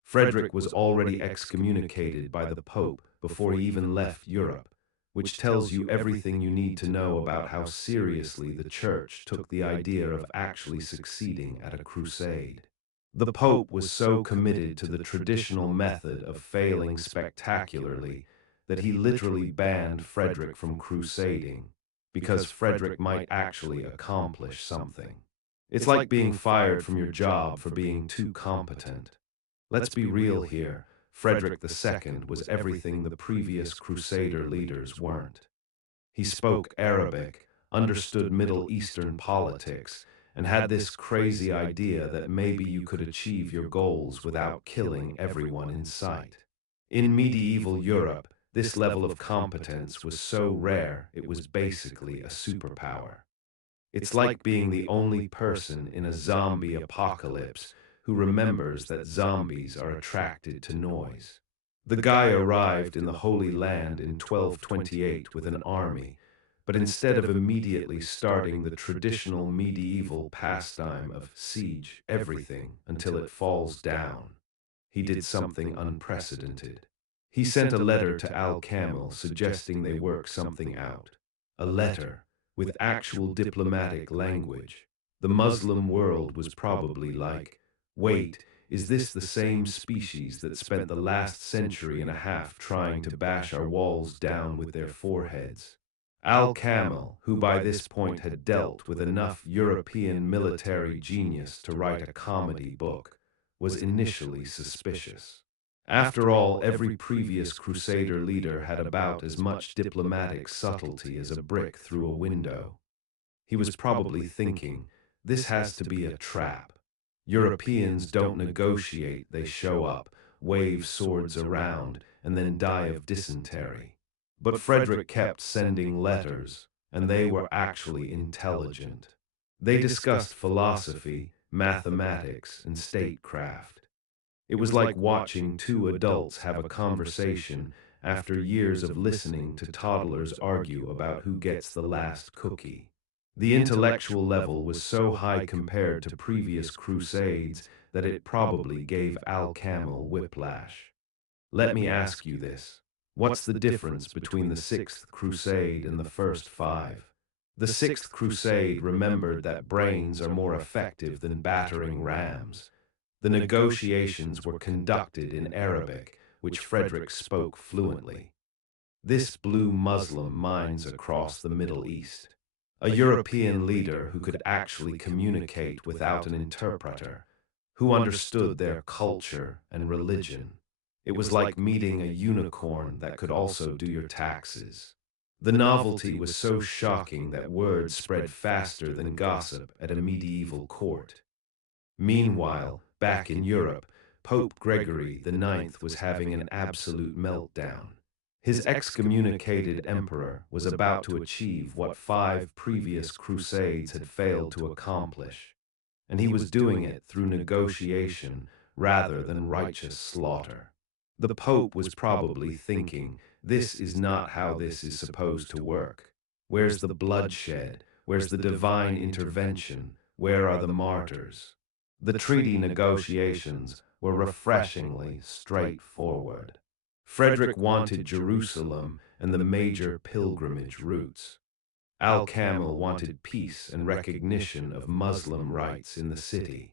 Frederick was already excommunicated by the Pope before he even left Europe, which tells you everything you need to know about how seriously the Church took the idea of actually succeeding at a crusade. The Pope was so committed to the traditional method of failing spectacularly that he literally banned Frederick from crusading, because Frederick might actually accomplish something. It's like being fired from your job for being too competent. Let's be real here, Frederick II was everything the previous Crusader leaders weren't. He spoke Arabic, understood Middle Eastern politics, and had this crazy idea that maybe you could achieve your goals without killing everyone in sight. In medieval Europe, this level of competence was so rare it was basically a superpower. It's like being the only person in a zombie apocalypse who remembers that zombies are attracted to noise. The guy arrived in the Holy Land in 1228 with an army, but instead of immediately starting the traditional medieval pastime of siege everything until it falls down, he did something unprecedented. He sent a letter to Al-Kamil suggesting they work something out. A letter with actual diplomatic language. The Muslim world was probably like, wait, is this the same species that spent the last century and a half trying to bash our walls down with their foreheads? Al-Kamil, who by this point had dealt with enough European military genius to write a comedy book, was initially suspicious. After all, every previous Crusader leader had about as much diplomatic subtlety as a brick through a window. He was probably thinking, this has to be a trap. Europeans don't negotiate, they show up, wave swords around, and then die of dysentery. But Frederick kept sending letters, and they were actually intelligent. They discussed philosophy, mathematics, and statecraft. It was like watching 2 adults have a conversation after years of listening to toddlers argue about who gets the last cookie. The intellectual level was so high compared to previous crusades that it probably gave Al-Kamil whiplash. Let me ask you this. What's the difference between the Sixth Crusade and the first 5? The Sixth Crusade remembered that brains are more effective than battering rams. The negotiations were conducted in Arabic, which Frederick spoke fluently. This blew Muslim minds across the Middle East. A European leader who could actually communicate without an interpreter, who understood their culture and religion. It was like meeting a unicorn that could also do your taxes. The novelty was so shocking that word spread faster than gossip at a medieval court. Meanwhile, back in Europe, Pope Gregory IX was having an absolute meltdown. His excommunicated emperor was about to achieve what 5 previous crusades had failed to accomplish, and he was doing it through negotiation rather than righteous slaughter. The Pope was probably thinking, this is not how this is supposed to work. Where's the bloodshed? Where's the divine intervention? Where are the martyrs? The treaty negotiations were refreshingly straightforward. Frederick wanted Jerusalem and the major pilgrimage routes. Al-Kamil wanted peace and recognition of Muslim rights in the city.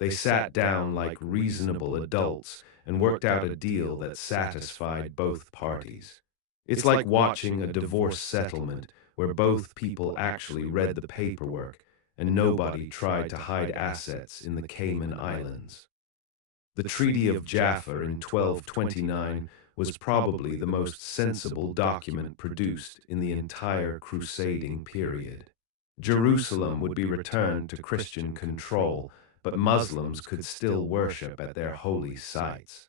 They sat down like reasonable adults and worked out a deal that satisfied both parties. It's like watching a divorce settlement where both people actually read the paperwork and nobody tried to hide assets in the Cayman Islands. The Treaty of Jaffa in 1229 was probably the most sensible document produced in the entire crusading period. Jerusalem would be returned to Christian control, but Muslims could still worship at their holy sites.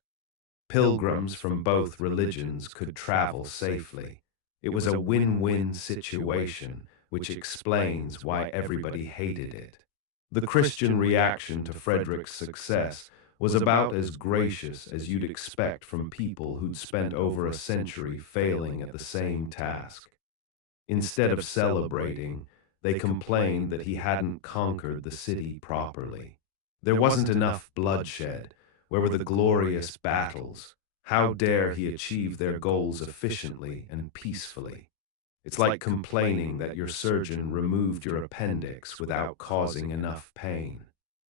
Pilgrims from both religions could travel safely. It was a win-win situation, which explains why everybody hated it. The Christian reaction to Frederick's success was about as gracious as you'd expect from people who'd spent over a century failing at the same task. Instead of celebrating, they complained that he hadn't conquered the city properly. There wasn't enough bloodshed. Where were the glorious battles? How dare he achieve their goals efficiently and peacefully? It's like complaining that your surgeon removed your appendix without causing enough pain.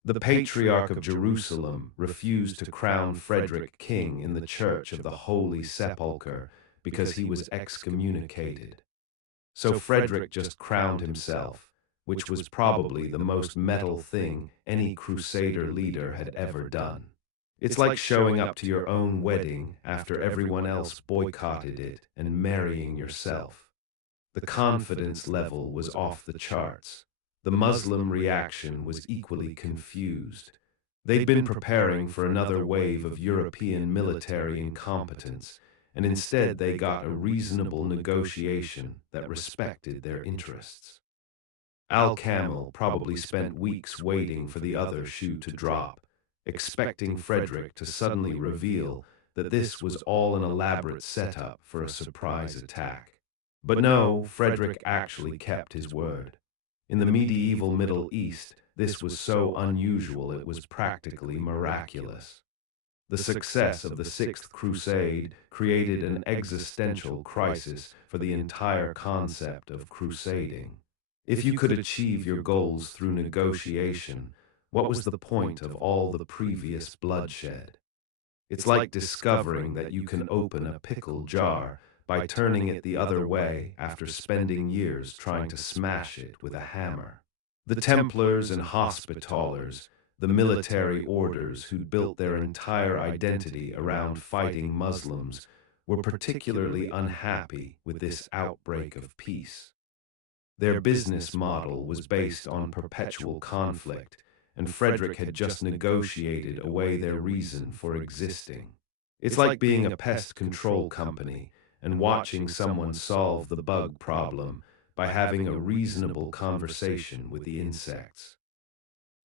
The Patriarch of Jerusalem refused to crown Frederick king in the Church of the Holy Sepulchre because he was excommunicated. So Frederick just crowned himself, which was probably the most metal thing any Crusader leader had ever done. It's like showing up to your own wedding after everyone else boycotted it and marrying yourself. The confidence level was off the charts. The Muslim reaction was equally confused. They'd been preparing for another wave of European military incompetence, and instead they got a reasonable negotiation that respected their interests. Al-Kamil probably spent weeks waiting for the other shoe to drop, expecting Frederick to suddenly reveal that this was all an elaborate setup for a surprise attack. But no, Frederick actually kept his word. In the medieval Middle East, this was so unusual it was practically miraculous. The success of the Sixth Crusade created an existential crisis for the entire concept of crusading. If you could achieve your goals through negotiation, what was the point of all the previous bloodshed? It's like discovering that you can open a pickle jar by turning it the other way after spending years trying to smash it with a hammer. The Templars and Hospitallers, the military orders who built their entire identity around fighting Muslims, were particularly unhappy with this outbreak of peace. Their business model was based on perpetual conflict, and Frederick had just negotiated away their reason for existing. It's like being a pest control company and watching someone solve the bug problem by having a reasonable conversation with the insects.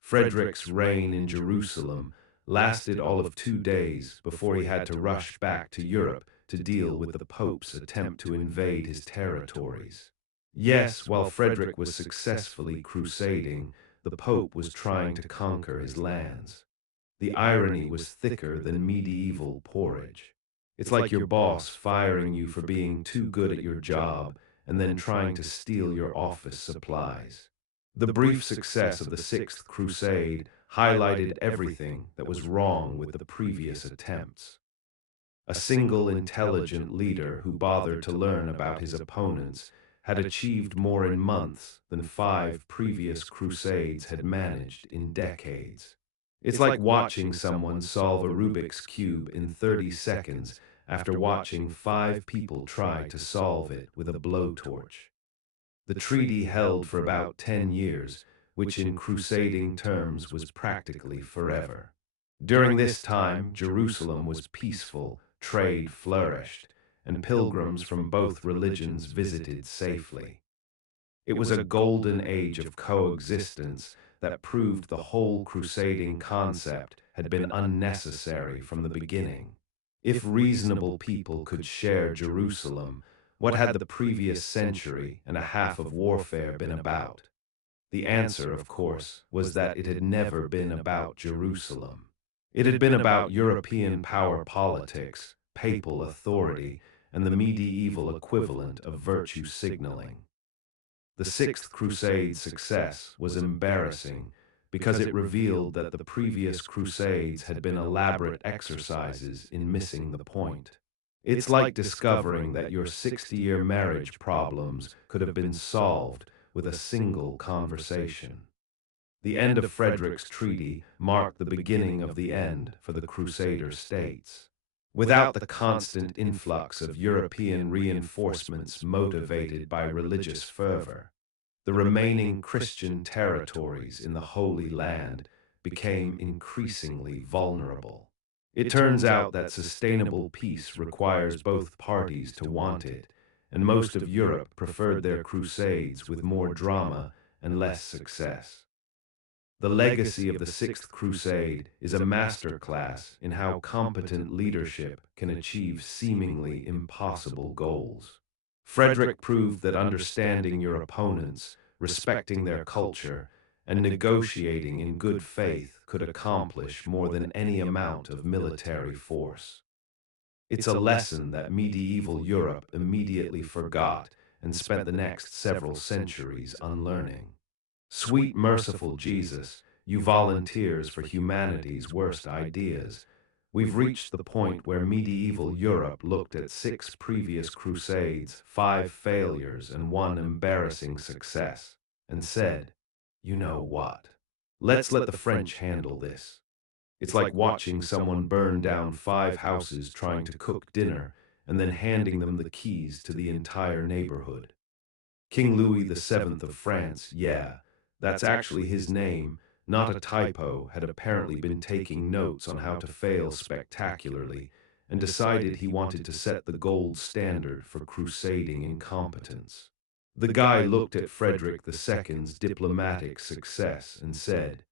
Frederick's reign in Jerusalem lasted all of 2 days before he had to rush back to Europe to deal with the Pope's attempt to invade his territories. Yes, while Frederick was successfully crusading, the Pope was trying to conquer his lands. The irony was thicker than medieval porridge. It's like your boss firing you for being too good at your job and then trying to steal your office supplies. The brief success of the Sixth Crusade highlighted everything that was wrong with the previous attempts. A single intelligent leader who bothered to learn about his opponents had achieved more in months than 5 previous crusades had managed in decades. It's like watching someone solve a Rubik's Cube in 30 seconds after watching 5 people try to solve it with a blowtorch. The treaty held for about 10 years, which in crusading terms was practically forever. During this time, Jerusalem was peaceful, trade flourished, and pilgrims from both religions visited safely. It was a golden age of coexistence that proved the whole crusading concept had been unnecessary from the beginning. If reasonable people could share Jerusalem, what had the previous century and a half of warfare been about? The answer, of course, was that it had never been about Jerusalem. It had been about European power politics, papal authority, and the medieval equivalent of virtue signaling. The Sixth Crusade's success was embarrassing because it revealed that the previous Crusades had been elaborate exercises in missing the point. It's like discovering that your 60-year marriage problems could have been solved with a single conversation. The end of Frederick's treaty marked the beginning of the end for the Crusader states. Without the constant influx of European reinforcements motivated by religious fervor, the remaining Christian territories in the Holy Land became increasingly vulnerable. It turns out that sustainable peace requires both parties to want it, and most of Europe preferred their crusades with more drama and less success. The legacy of the Sixth Crusade is a masterclass in how competent leadership can achieve seemingly impossible goals. Frederick proved that understanding your opponents, respecting their culture, and negotiating in good faith could accomplish more than any amount of military force. It's a lesson that medieval Europe immediately forgot and spent the next several centuries unlearning. Sweet merciful Jesus, you volunteers for humanity's worst ideas. We've reached the point where medieval Europe looked at 6 previous crusades, 5 failures, and 1 embarrassing success, and said, you know what? Let's let the French handle this. It's like watching someone burn down 5 houses trying to cook dinner and then handing them the keys to the entire neighborhood. King Louis VII of France, yeah, that's actually his name, not a typo, had apparently been taking notes on how to fail spectacularly and decided he wanted to set the gold standard for crusading incompetence. The guy looked at Frederick II's diplomatic success and said,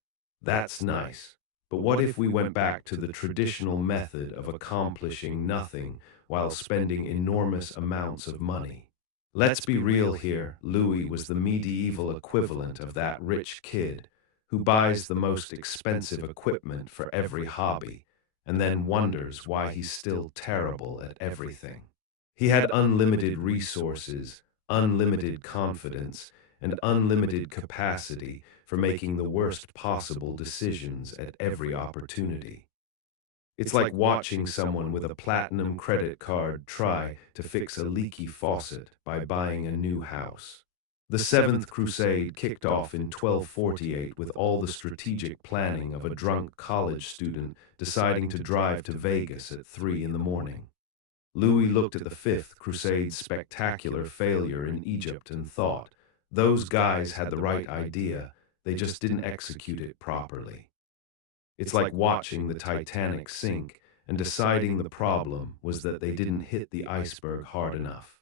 that's nice, but what if we went back to the traditional method of accomplishing nothing while spending enormous amounts of money? Let's be real here, Louis was the medieval equivalent of that rich kid who buys the most expensive equipment for every hobby and then wonders why he's still terrible at everything. He had unlimited resources, unlimited confidence, and unlimited capacity for making the worst possible decisions at every opportunity. It's like watching someone with a platinum credit card try to fix a leaky faucet by buying a new house. The Seventh Crusade kicked off in 1248 with all the strategic planning of a drunk college student deciding to drive to Vegas at 3 in the morning. Louis looked at the Fifth Crusade's spectacular failure in Egypt and thought, those guys had the right idea, they just didn't execute it properly. It's like watching the Titanic sink and deciding the problem was that they didn't hit the iceberg hard enough.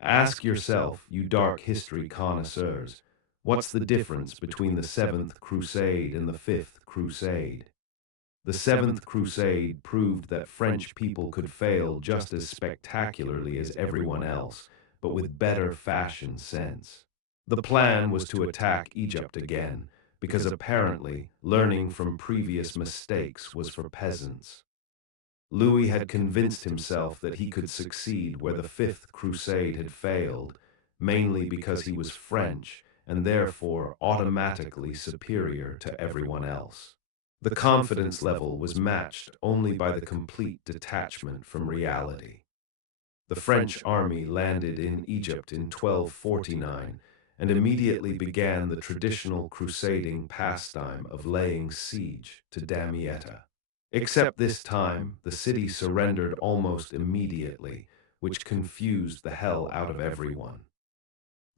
Ask yourself, you dark history connoisseurs, what's the difference between the Seventh Crusade and the Fifth Crusade? The Seventh Crusade proved that French people could fail just as spectacularly as everyone else, but with better fashion sense. The plan was to attack Egypt again, because apparently learning from previous mistakes was for peasants. Louis had convinced himself that he could succeed where the Fifth Crusade had failed, mainly because he was French and therefore automatically superior to everyone else. The confidence level was matched only by the complete detachment from reality. The French army landed in Egypt in 1249 and immediately began the traditional crusading pastime of laying siege to Damietta. Except this time, the city surrendered almost immediately, which confused the hell out of everyone.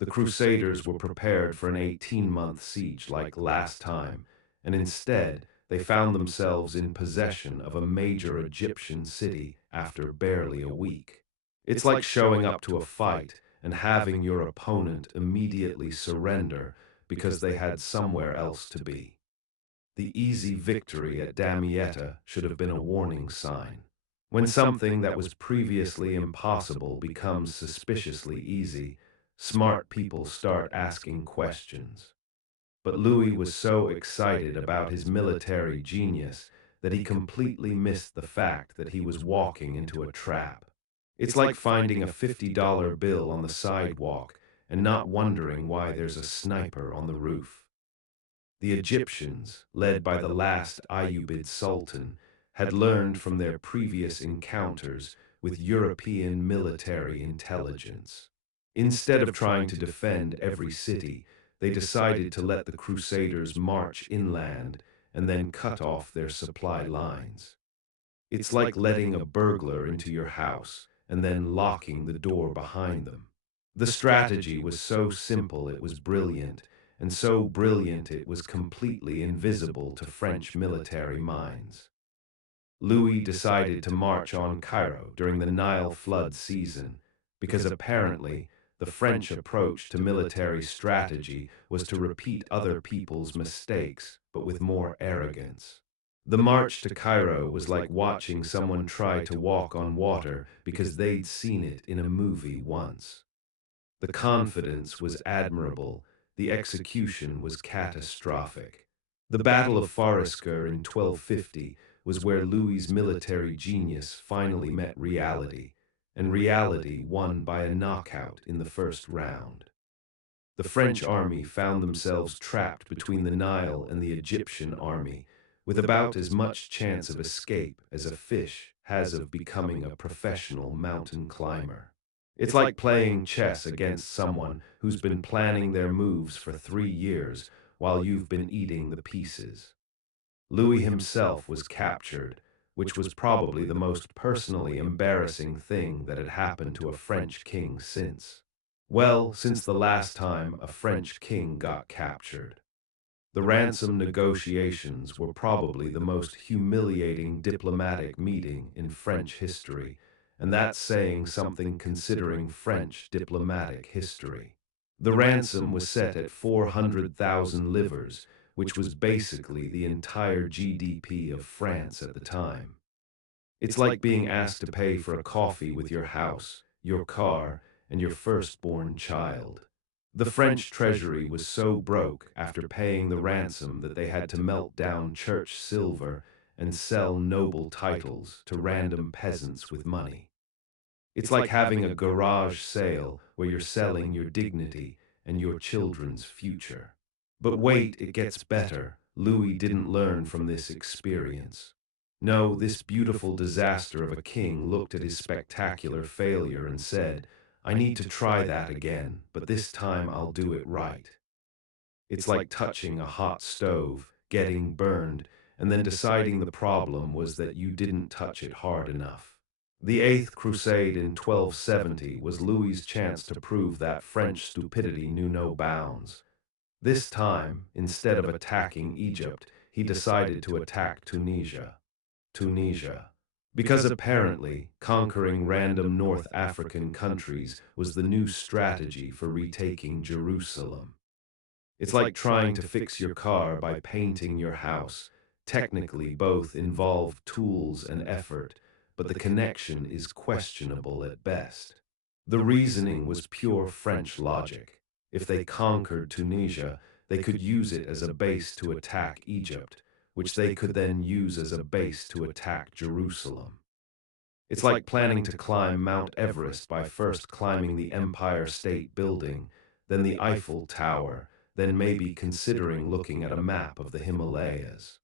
The Crusaders were prepared for an 18-month siege like last time, and instead, they found themselves in possession of a major Egyptian city after barely a week. It's like showing up to a fight and having your opponent immediately surrender because they had somewhere else to be. The easy victory at Damietta should have been a warning sign. When something that was previously impossible becomes suspiciously easy, smart people start asking questions. But Louis was so excited about his military genius that he completely missed the fact that he was walking into a trap. It's like finding a $50 bill on the sidewalk and not wondering why there's a sniper on the roof. The Egyptians, led by the last Ayyubid Sultan, had learned from their previous encounters with European military intelligence. Instead of trying to defend every city, they decided to let the Crusaders march inland and then cut off their supply lines. It's like letting a burglar into your house and then locking the door behind them. The strategy was so simple it was brilliant, and so brilliant it was completely invisible to French military minds. Louis decided to march on Cairo during the Nile flood season because apparently the French approach to military strategy was to repeat other people's mistakes, but with more arrogance. The march to Cairo was like watching someone try to walk on water because they'd seen it in a movie once. The confidence was admirable, the execution was catastrophic. The Battle of Farisker in 1250 was where Louis's military genius finally met reality, and reality won by a knockout in the first round. The French army found themselves trapped between the Nile and the Egyptian army, with about as much chance of escape as a fish has of becoming a professional mountain climber. It's like playing chess against someone who's been planning their moves for 3 years while you've been eating the pieces. Louis himself was captured, which was probably the most personally embarrassing thing that had happened to a French king since. Well, since the last time a French king got captured. The ransom negotiations were probably the most humiliating diplomatic meeting in French history, and that's saying something considering French diplomatic history. The ransom was set at 400,000 livres, which was basically the entire GDP of France at the time. It's like being asked to pay for a coffee with your house, your car, and your firstborn child. The French treasury was so broke after paying the ransom that they had to melt down church silver and sell noble titles to random peasants with money. It's like having a garage sale where you're selling your dignity and your children's future. But wait, it gets better. Louis didn't learn from this experience. No, this beautiful disaster of a king looked at his spectacular failure and said, I need to try that again, but this time I'll do it right. It's like touching a hot stove, getting burned, and then deciding the problem was that you didn't touch it hard enough. The Eighth Crusade in 1270 was Louis's chance to prove that French stupidity knew no bounds. This time, instead of attacking Egypt, he decided to attack Tunisia. Because apparently, conquering random North African countries was the new strategy for retaking Jerusalem. It's like trying to fix your car by painting your house. Technically, both involve tools and effort, but the connection is questionable at best. The reasoning was pure French logic. If they conquered Tunisia, they could use it as a base to attack Egypt, which they could then use as a base to attack Jerusalem. It's like planning to climb Mount Everest by first climbing the Empire State Building, then the Eiffel Tower, then maybe considering looking at a map of the Himalayas.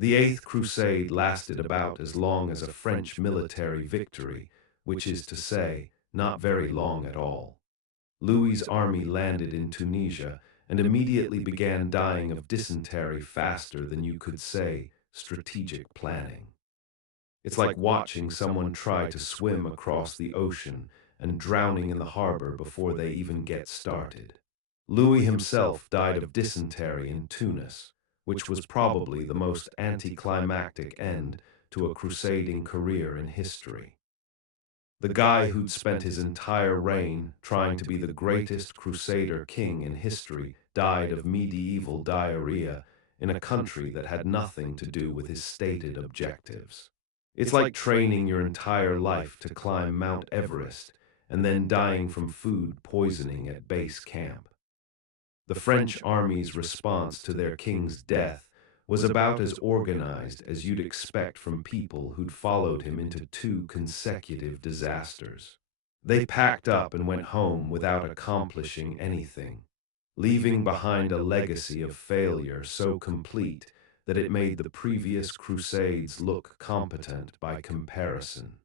The Eighth Crusade lasted about as long as a French military victory, which is to say, not very long at all. Louis's army landed in Tunisia and immediately began dying of dysentery faster than you could say strategic planning. It's like watching someone try to swim across the ocean and drowning in the harbor before they even get started. Louis himself died of dysentery in Tunis, which was probably the most anticlimactic end to a crusading career in history. The guy who'd spent his entire reign trying to be the greatest crusader king in history died of medieval diarrhea in a country that had nothing to do with his stated objectives. It's like training your entire life to climb Mount Everest and then dying from food poisoning at base camp. The French army's response to their king's death was about as organized as you'd expect from people who'd followed him into two consecutive disasters. They packed up and went home without accomplishing anything, leaving behind a legacy of failure so complete that it made the previous crusades look competent by comparison.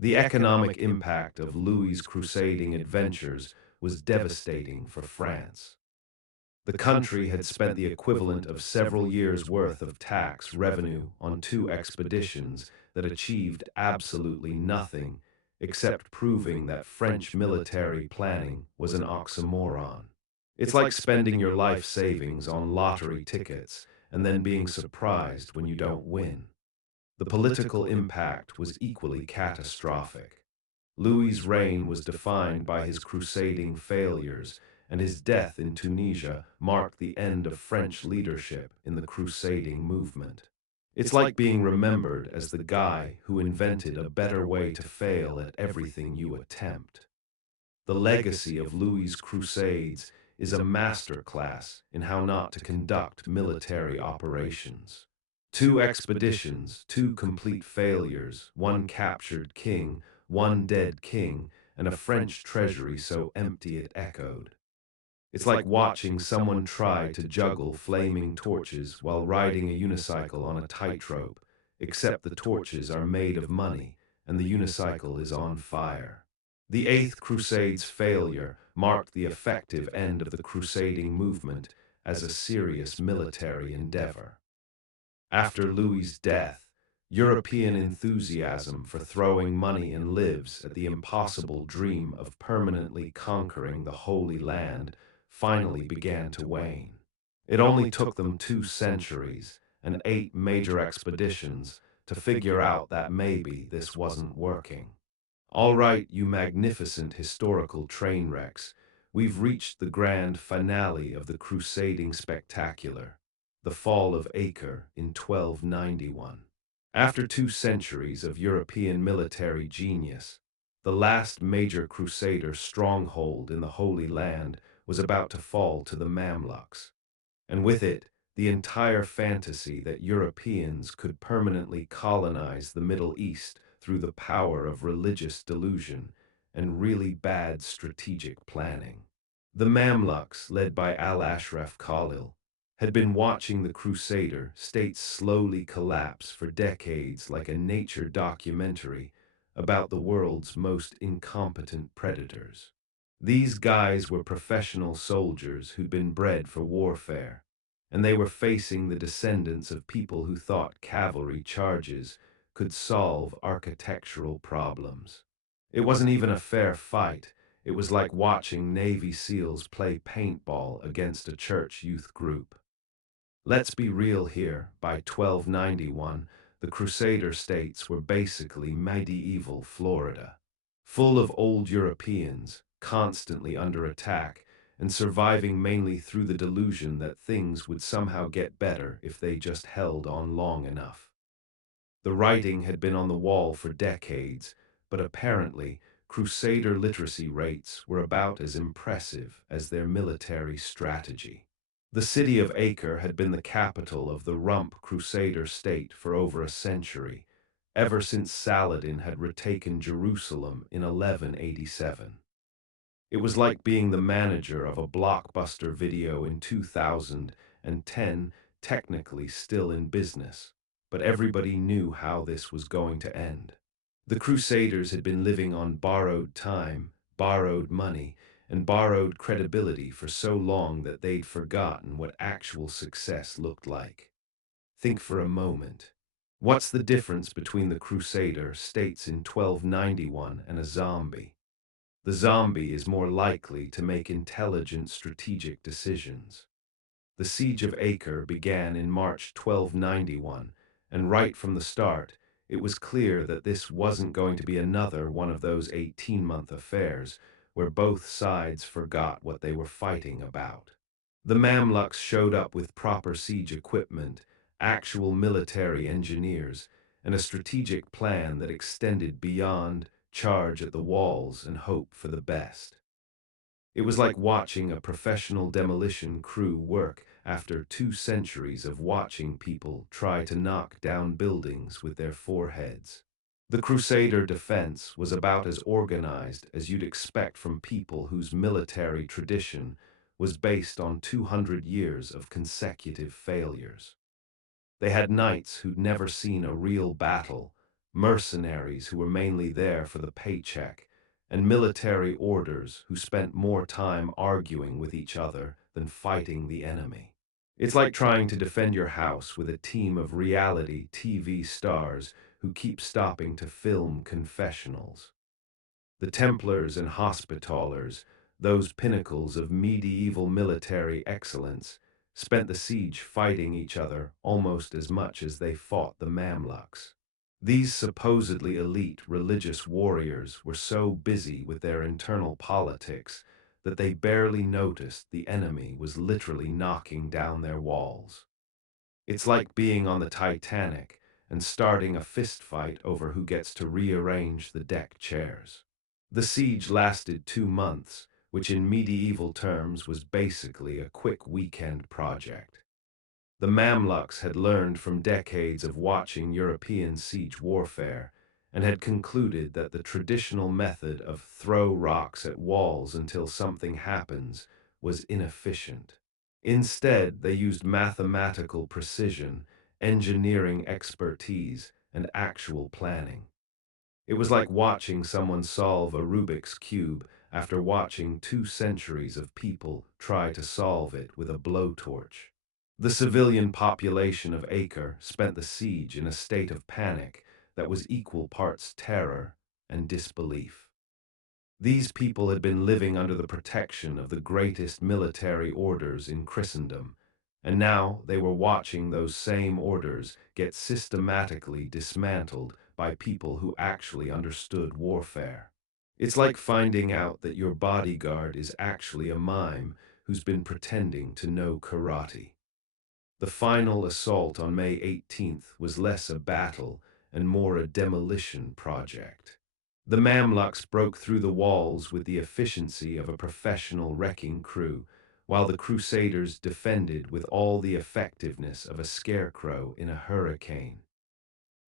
The economic impact of Louis's crusading adventures was devastating for France. The country had spent the equivalent of several years' worth of tax revenue on two expeditions that achieved absolutely nothing except proving that French military planning was an oxymoron. It's like spending your life savings on lottery tickets and then being surprised when you don't win. The political impact was equally catastrophic. Louis's reign was defined by his crusading failures, and his death in Tunisia marked the end of French leadership in the crusading movement. It's like being remembered as the guy who invented a better way to fail at everything you attempt. The legacy of Louis's crusades is a masterclass in how not to conduct military operations. Two expeditions, two complete failures, one captured king, one dead king, and a French treasury so empty it echoed. It's like watching someone try to juggle flaming torches while riding a unicycle on a tightrope, except the torches are made of money and the unicycle is on fire. The Eighth Crusade's failure marked the effective end of the crusading movement as a serious military endeavor. After Louis's death, European enthusiasm for throwing money and lives at the impossible dream of permanently conquering the Holy Land finally began to wane. It only took them 2 centuries and 8 major expeditions to figure out that maybe this wasn't working. All right, you magnificent historical train wrecks, we've reached the grand finale of the crusading spectacular, the fall of Acre in 1291. After 2 centuries of European military genius, the last major crusader stronghold in the Holy Land was about to fall to the Mamluks, and with it, the entire fantasy that Europeans could permanently colonize the Middle East through the power of religious delusion and really bad strategic planning. The Mamluks, led by Al-Ashraf Khalil, had been watching the Crusader states slowly collapse for decades like a nature documentary about the world's most incompetent predators. These guys were professional soldiers who'd been bred for warfare, and they were facing the descendants of people who thought cavalry charges could solve architectural problems. It wasn't even a fair fight. It was like watching Navy SEALs play paintball against a church youth group. Let's be real here, by 1291, the Crusader states were basically medieval Florida, full of old Europeans, constantly under attack, and surviving mainly through the delusion that things would somehow get better if they just held on long enough. The writing had been on the wall for decades, but apparently, Crusader literacy rates were about as impressive as their military strategy. The city of Acre had been the capital of the Rump Crusader state for over a century, ever since Saladin had retaken Jerusalem in 1187. It was like being the manager of a blockbuster video in 2010, technically still in business. but everybody knew how this was going to end. The Crusaders had been living on borrowed time, borrowed money, and borrowed credibility for so long that they'd forgotten what actual success looked like. Think for a moment. What's the difference between the Crusader states in 1291 and a zombie? The zombie is more likely to make intelligent strategic decisions. The Siege of Acre began in March 1291, and right from the start, it was clear that this wasn't going to be another one of those 18-month affairs where both sides forgot what they were fighting about. The Mamluks showed up with proper siege equipment, actual military engineers, and a strategic plan that extended beyond charge at the walls and hope for the best. It was like watching a professional demolition crew work after 2 centuries of watching people try to knock down buildings with their foreheads. The Crusader defense was about as organized as you'd expect from people whose military tradition was based on 200 years of consecutive failures. They had knights who'd never seen a real battle, mercenaries who were mainly there for the paycheck, and military orders who spent more time arguing with each other than fighting the enemy. It's like trying to defend your house with a team of reality TV stars who keep stopping to film confessionals. The Templars and Hospitallers, those pinnacles of medieval military excellence, spent the siege fighting each other almost as much as they fought the Mamluks. These supposedly elite religious warriors were so busy with their internal politics that they barely noticed the enemy was literally knocking down their walls. It's like being on the Titanic and starting a fistfight over who gets to rearrange the deck chairs. The siege lasted 2 months, which in medieval terms was basically a quick weekend project. The Mamluks had learned from decades of watching European siege warfare and had concluded that the traditional method of throw rocks at walls until something happens was inefficient. Instead, they used mathematical precision, engineering expertise, and actual planning. It was like watching someone solve a Rubik's Cube after watching 2 centuries of people try to solve it with a blowtorch. The civilian population of Acre spent the siege in a state of panic that was equal parts terror and disbelief. These people had been living under the protection of the greatest military orders in Christendom, and now they were watching those same orders get systematically dismantled by people who actually understood warfare. It's like finding out that your bodyguard is actually a mime who's been pretending to know karate. The final assault on May 18th was less a battle and more a demolition project. The Mamluks broke through the walls with the efficiency of a professional wrecking crew, while the Crusaders defended with all the effectiveness of a scarecrow in a hurricane.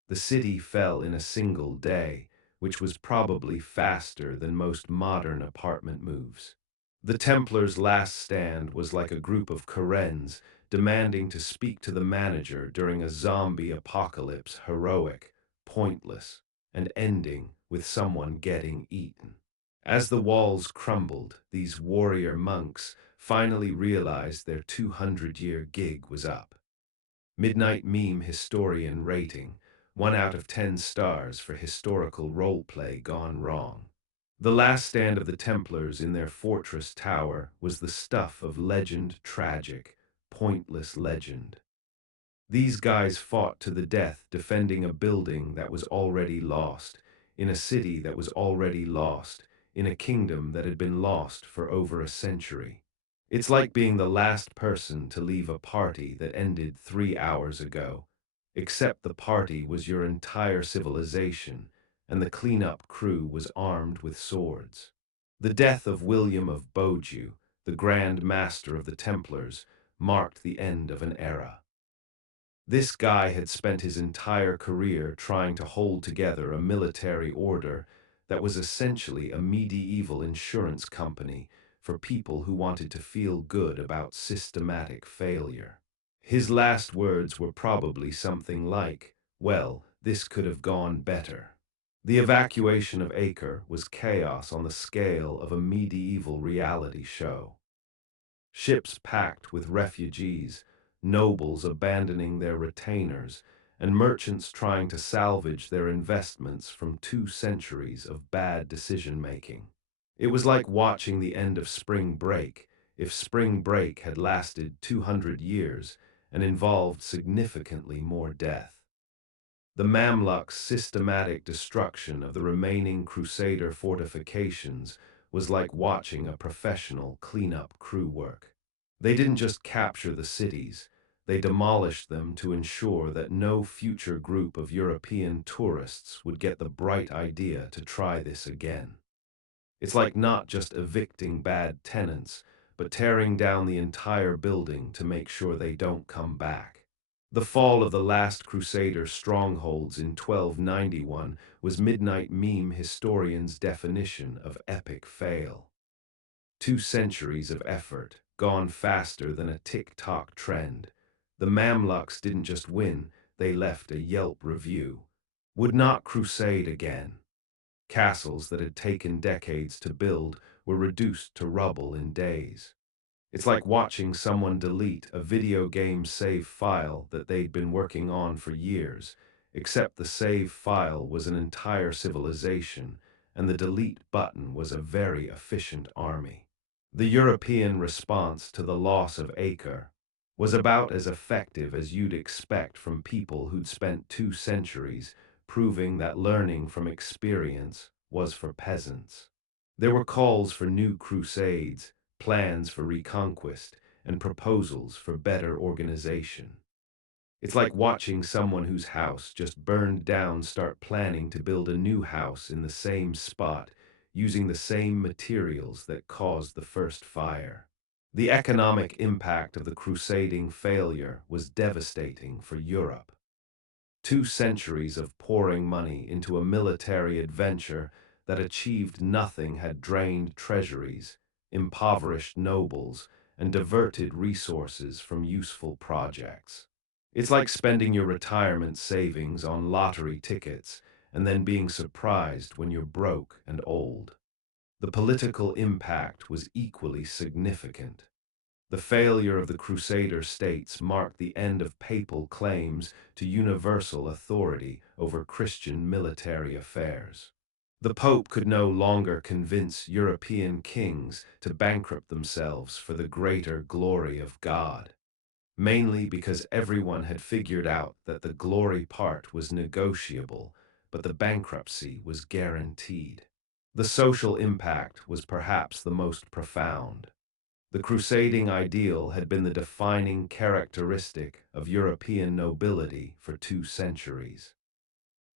The city fell in a single day, which was probably faster than most modern apartment moves. The Templars' last stand was like a group of Karens demanding to speak to the manager during a zombie apocalypse, heroic, pointless, and ending with someone getting eaten. As the walls crumbled, these warrior monks finally realized their 200-year gig was up. Midnight Meme Historian rating, 1 out of 10 stars for historical roleplay gone wrong. The last stand of the Templars in their fortress tower was the stuff of legend tragic, pointless legend. These guys fought to the death defending a building that was already lost, in a city that was already lost, in a kingdom that had been lost for over a century. It's like being the last person to leave a party that ended 3 hours ago, except the party was your entire civilization, and the cleanup crew was armed with swords. The death of William of Beaujeu, the Grand Master of the Templars, marked the end of an era. This guy had spent his entire career trying to hold together a military order that was essentially a medieval insurance company for people who wanted to feel good about systematic failure. His last words were probably something like, Well, this could have gone better. The evacuation of Acre was chaos on the scale of a medieval reality show. Ships packed with refugees, nobles abandoning their retainers, and merchants trying to salvage their investments from 2 centuries of bad decision-making. It was like watching the end of Spring Break, if Spring Break had lasted 200 years and involved significantly more death. The Mamluks' systematic destruction of the remaining Crusader fortifications was like watching a professional cleanup crew work. They didn't just capture the cities, they demolished them to ensure that no future group of European tourists would get the bright idea to try this again. It's like not just evicting bad tenants, but tearing down the entire building to make sure they don't come back. The fall of the last Crusader strongholds in 1291 was Midnight Meme historians' definition of epic fail. 2 centuries of effort, gone faster than a tick-tock trend. The Mamluks didn't just win, they left a Yelp review. Would not crusade again. Castles that had taken decades to build were reduced to rubble in days. It's like watching someone delete a video game save file that they'd been working on for years, except the save file was an entire civilization, and the delete button was a very efficient army. The European response to the loss of Acre was about as effective as you'd expect from people who'd spent 2 centuries proving that learning from experience was for peasants. There were calls for new crusades, plans for reconquest, and proposals for better organization. It's like watching someone whose house just burned down start planning to build a new house in the same spot, using the same materials that caused the first fire. The economic impact of the crusading failure was devastating for Europe. 2 centuries of pouring money into a military adventure that achieved nothing had drained treasuries, impoverished nobles, and diverted resources from useful projects. It's like spending your retirement savings on lottery tickets and then being surprised when you're broke and old. The political impact was equally significant. The failure of the Crusader states marked the end of papal claims to universal authority over Christian military affairs. The Pope could no longer convince European kings to bankrupt themselves for the greater glory of God, mainly because everyone had figured out that the glory part was negotiable, but the bankruptcy was guaranteed. The social impact was perhaps the most profound. The crusading ideal had been the defining characteristic of European nobility for 2 centuries.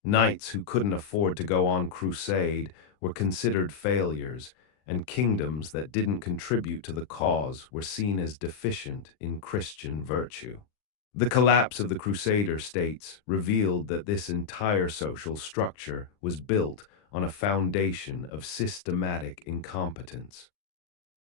Knights who couldn't afford to go on crusade were considered failures, and kingdoms that didn't contribute to the cause were seen as deficient in Christian virtue. The collapse of the Crusader states revealed that this entire social structure was built on a foundation of systematic incompetence.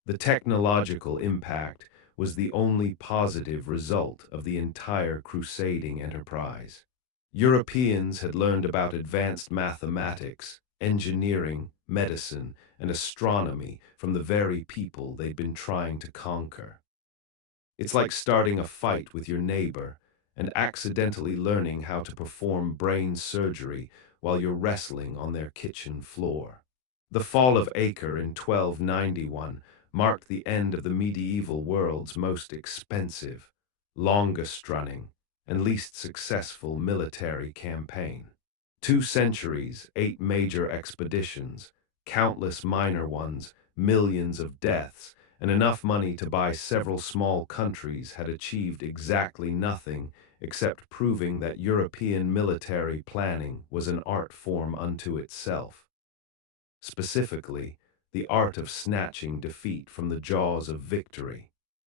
The technological impact was the only positive result of the entire crusading enterprise. Europeans had learned about advanced mathematics, engineering, medicine, and astronomy from the very people they'd been trying to conquer. It's like starting a fight with your neighbor and accidentally learning how to perform brain surgery while you're wrestling on their kitchen floor. The fall of Acre in 1291 marked the end of the medieval world's most expensive, longest-running, and least successful military campaign. 2 centuries, 8 major expeditions, countless minor ones, millions of deaths, and enough money to buy several small countries had achieved exactly nothing except proving that European military planning was an art form unto itself. Specifically, the art of snatching defeat from the jaws of victory.